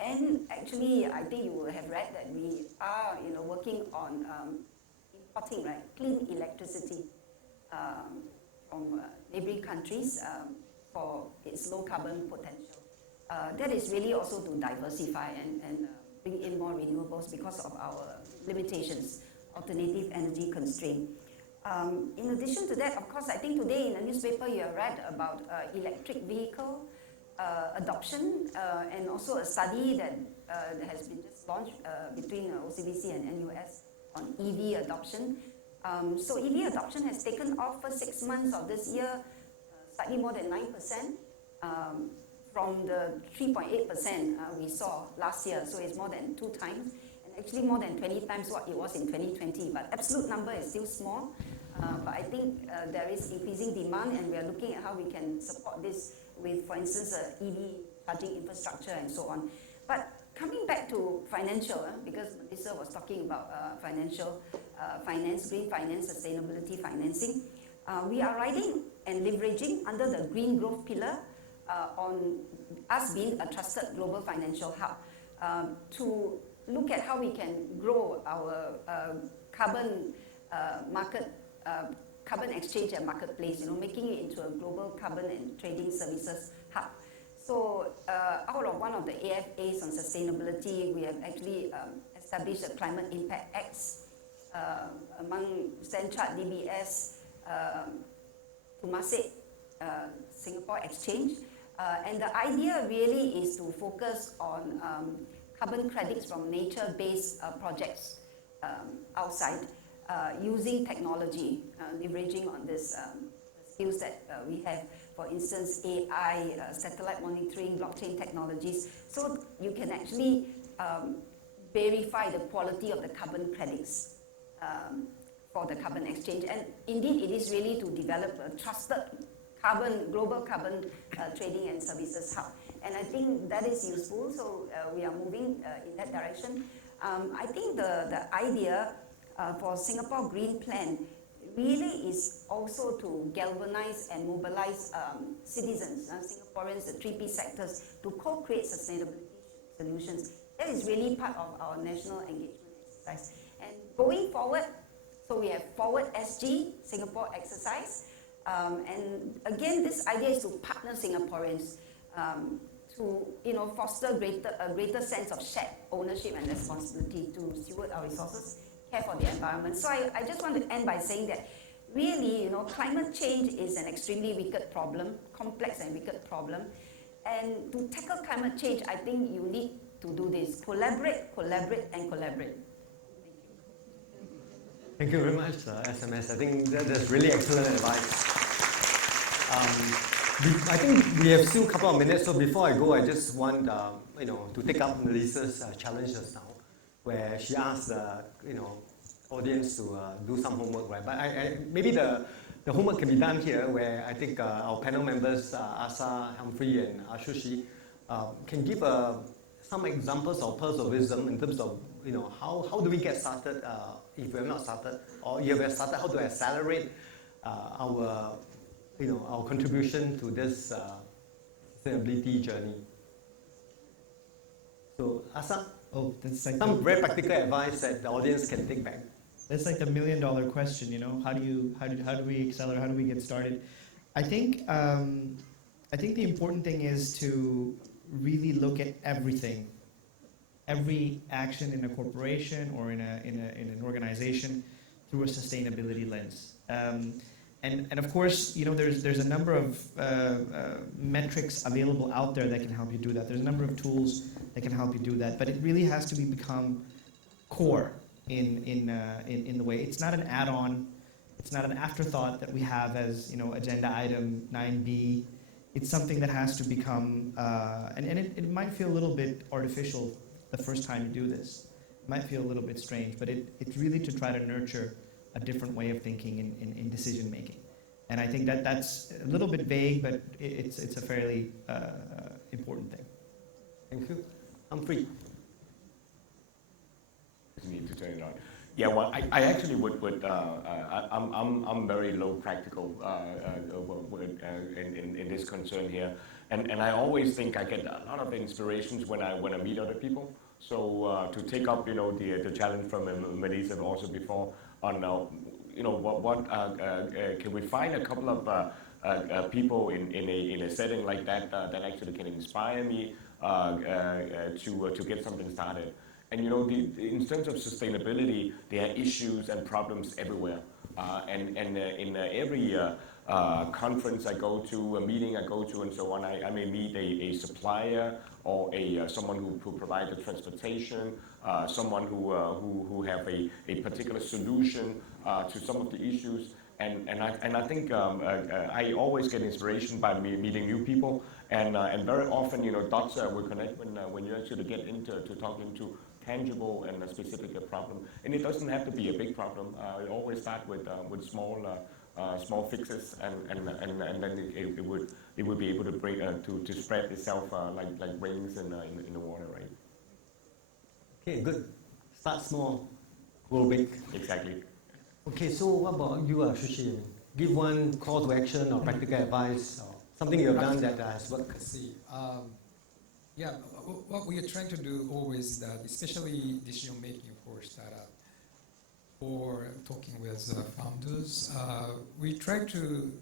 And actually, I think you will have read that we are, working on importing clean electricity from neighboring countries for its low carbon potential. That is really also to diversify and bring in more renewables because of our limitations, alternative energy constraint. In addition to that, of course, I think today in the newspaper you have read about electric vehicle. adoption and also a study that has been just launched between OCBC and NUS on EV adoption. So EV adoption has taken off for 6 months of this year, slightly more than 9%, from the 3.8% we saw last year. So it's more than 2 times, and actually more than 20 times what it was in 2020. But absolute number is still small. But I think there is increasing demand, and we are looking at how we can support this with, for instance, EV charging infrastructure and so on. But coming back to financial, because Melissa was talking about financial finance, green finance, sustainability financing, we are riding and leveraging under the green growth pillar on us being a trusted global financial hub to look at how we can grow our carbon market, carbon exchange and marketplace, making it into a global carbon and trading services hub. So out of one of the AFAs on sustainability, we have actually established a Climate Impact X among Stanchart, DBS, Temasek, Singapore Exchange. And the idea really is to focus on carbon credits from nature-based projects outside, using technology, leveraging on this skills that we have, for instance, AI, satellite monitoring, blockchain technologies, so you can actually verify the quality of the carbon credits for the carbon exchange. And indeed, it is really to develop a trusted global carbon trading and services hub. And I think that is useful, so we are moving in that direction. I think the idea for Singapore Green Plan really is also to galvanize and mobilize citizens, Singaporeans, the 3P sectors, to co-create sustainability solutions. That is really part of our national engagement exercise. And going forward, so we have Forward SG, Singapore exercise. And again, this idea is to partner Singaporeans to foster a greater sense of shared ownership and responsibility to steward our resources, care for the environment. So I just want to end by saying that really, climate change is an extremely wicked problem, complex and wicked problem. And to tackle climate change, I think you need to do this: collaborate, collaborate, and collaborate. Thank you very much, SMS. I think that's really excellent advice. I think we have still a couple of minutes, so before I go, I just want to take up Melissa's challenge just now, where she asked the audience to do some homework, right? But maybe the homework can be done here, where I think our panel members, Asa, Humphrey, and Ashushi, can give some examples or pearls of wisdom in terms of how do we get started if we have not started, or if we have started, how to accelerate our contribution to this sustainability journey. So, Asa, that's like some very practical advice that the audience can take back. That's like the $1 million question, How do we accelerate? How do we get started? I think the important thing is to really look at everything, every action in a corporation or in an organization through a sustainability lens. And of course, there's a number of metrics available out there that can help you do that. There's a number of tools that can help you do that, but it really has to become core in the way. It's not an add-on. It's not an afterthought that we have as agenda item 9B. It's something that has to become, and it might feel a little bit artificial the first time you do this. It might feel a little bit strange, but it's really to try to nurture a different way of thinking in decision making. And I think that's a little bit vague, but it's a fairly important thing. Thank you. Humphrey. You need to turn it on. Yeah, well, I actually would I'm very low practical in this concern here, and I always think I get a lot of inspirations when I meet other people. So to take up the challenge from Melissa also before on what can we find a couple of people in a setting like that that actually can inspire me to get something started. And in terms of sustainability, there are issues and problems everywhere. And in every conference I go to, a meeting I go to, and so on, I may meet a supplier or someone who provides the transportation, someone who have a particular solution to some of the issues. And I think I always get inspiration by meeting new people, and very often dots will connect when you actually get into talking to tangible and a specific problem. And it doesn't have to be a big problem. It always start with small fixes, and then it would be able to break to spread itself like rains in the water, right? Okay, good. Start small, grow big. Exactly. Okay, so what about you, Sushi? Give one call to action or practical advice or something you've done that has worked. I see. Yeah, what we are trying to do always is that, especially decision making for startup, for talking with founders, we try to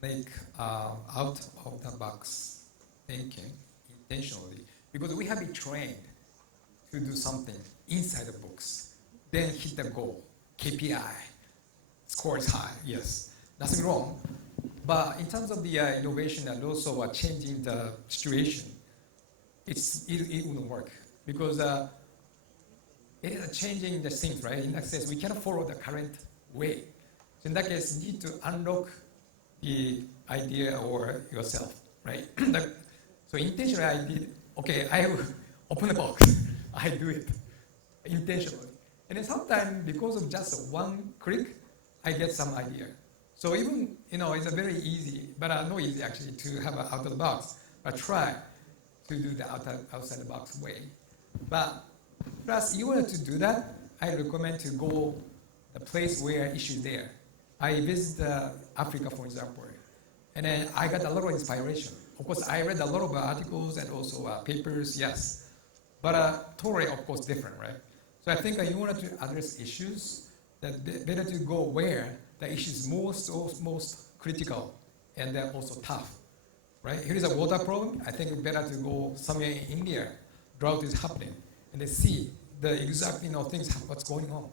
make out of the box thinking intentionally, because we have been trained to do something inside the box, then hit the goal, KPI, score is high, yes, nothing wrong. But in terms of the innovation and also changing the situation, it wouldn't work, because it is changing the things, right? In that sense, we cannot follow the current way. So in that case, you need to unlock the idea or yourself, right? So intentionally, I did, okay, I will open the box. I do it intentionally. And then sometimes, because of just one click, I get some idea. So even, it's a very easy, but not easy actually to have an out of the box, but try to do the outside the box way. But plus, in order to do that, I recommend to go the place where issue there. I visit Africa, for example, and then I got a lot of inspiration. Of course, I read a lot of articles and also papers, yes, but totally, of course, different, right? So I think in order to address issues, that better to go where the issue is most critical and then also tough, right? Here is a water problem. I think it's better to go somewhere in India. Drought is happening, and they see the exact things what's going on.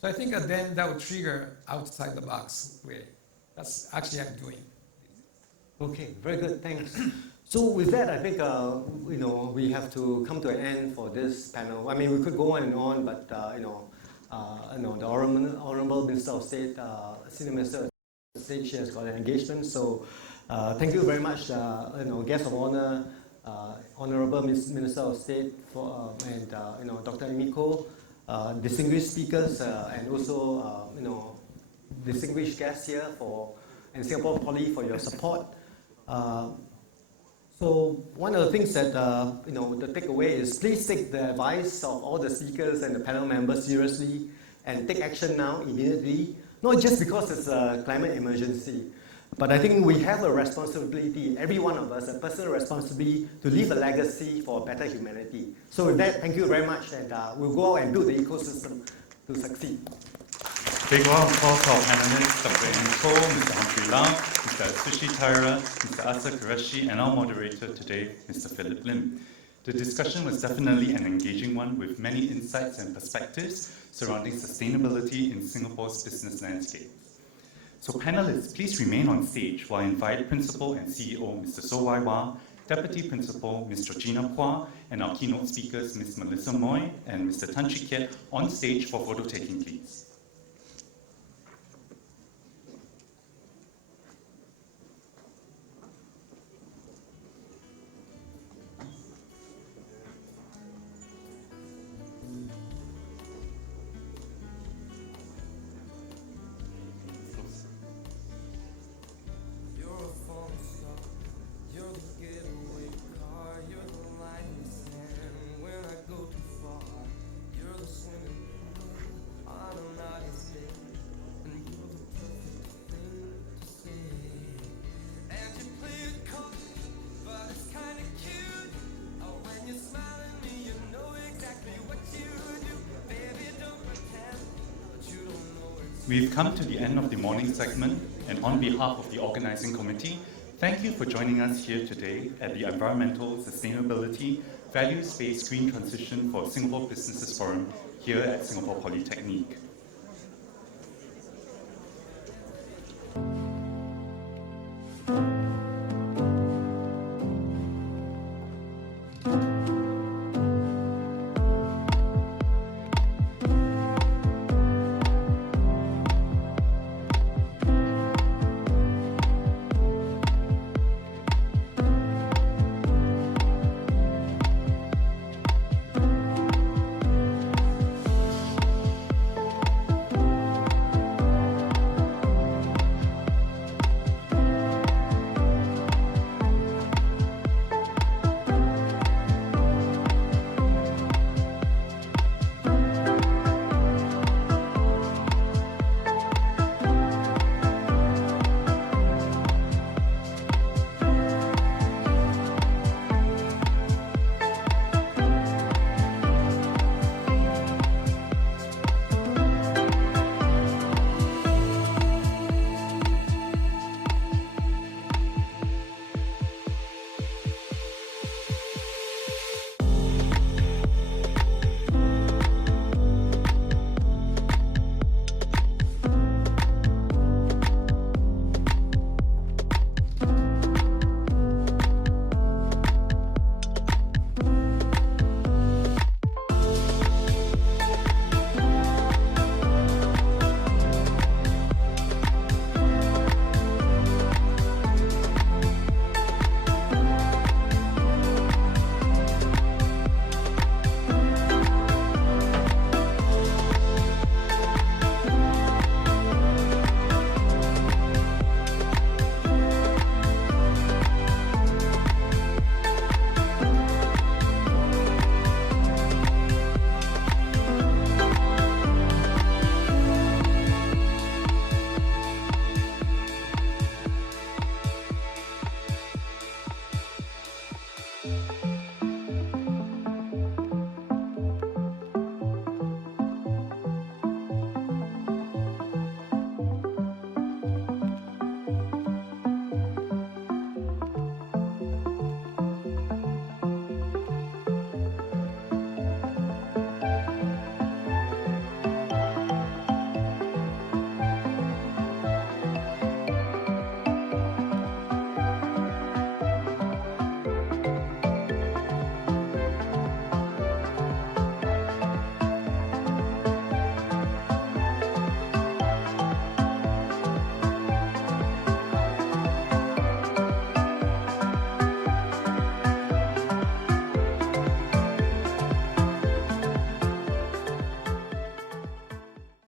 So I think then that would trigger outside the box way. That's actually I'm doing. Okay, very good, thanks. So with that, I think we have to come to an end for this panel. I mean, we could go on and on, but the Honorable Minister of State, Senior Minister of State, she has got an engagement. So thank you very much, guest of honor, Honorable Minister of State, and Dr. Amy Khor, distinguished speakers, and also distinguished guests here and Singapore Poly for your support. So one of the things that the takeaway is, please take the advice of all the speakers and the panel members seriously and take action now immediately. Not just because it's a climate emergency, but I think we have a responsibility, every one of us, a personal responsibility to leave a legacy for a better humanity. So with that, thank you very much, and we'll go out and build the ecosystem to succeed. Big round of applause to our panelists, Dr. Amy Khor, Mr. Humphrey Lau, Mr. Atsushi Taira, Mr. Asa Qureshi, and our moderator today, Mr. Philip Lim. The discussion was definitely an engaging one with many insights and perspectives surrounding sustainability in Singapore's business landscape. So panelists, please remain on stage while I invite Principal and CEO Mr. So Wai Wah, Deputy Principal Ms. Georgina Kwa, and our keynote speakers Ms. Melissa Moy and Mr. Tan Chee Kiat on stage for photo taking, please. We've come to the end of the morning segment, and on behalf of the organizing committee, thank you for joining us here today at the Environmental Sustainability values-based green transition for Singapore Businesses Forum here at Singapore Polytechnic.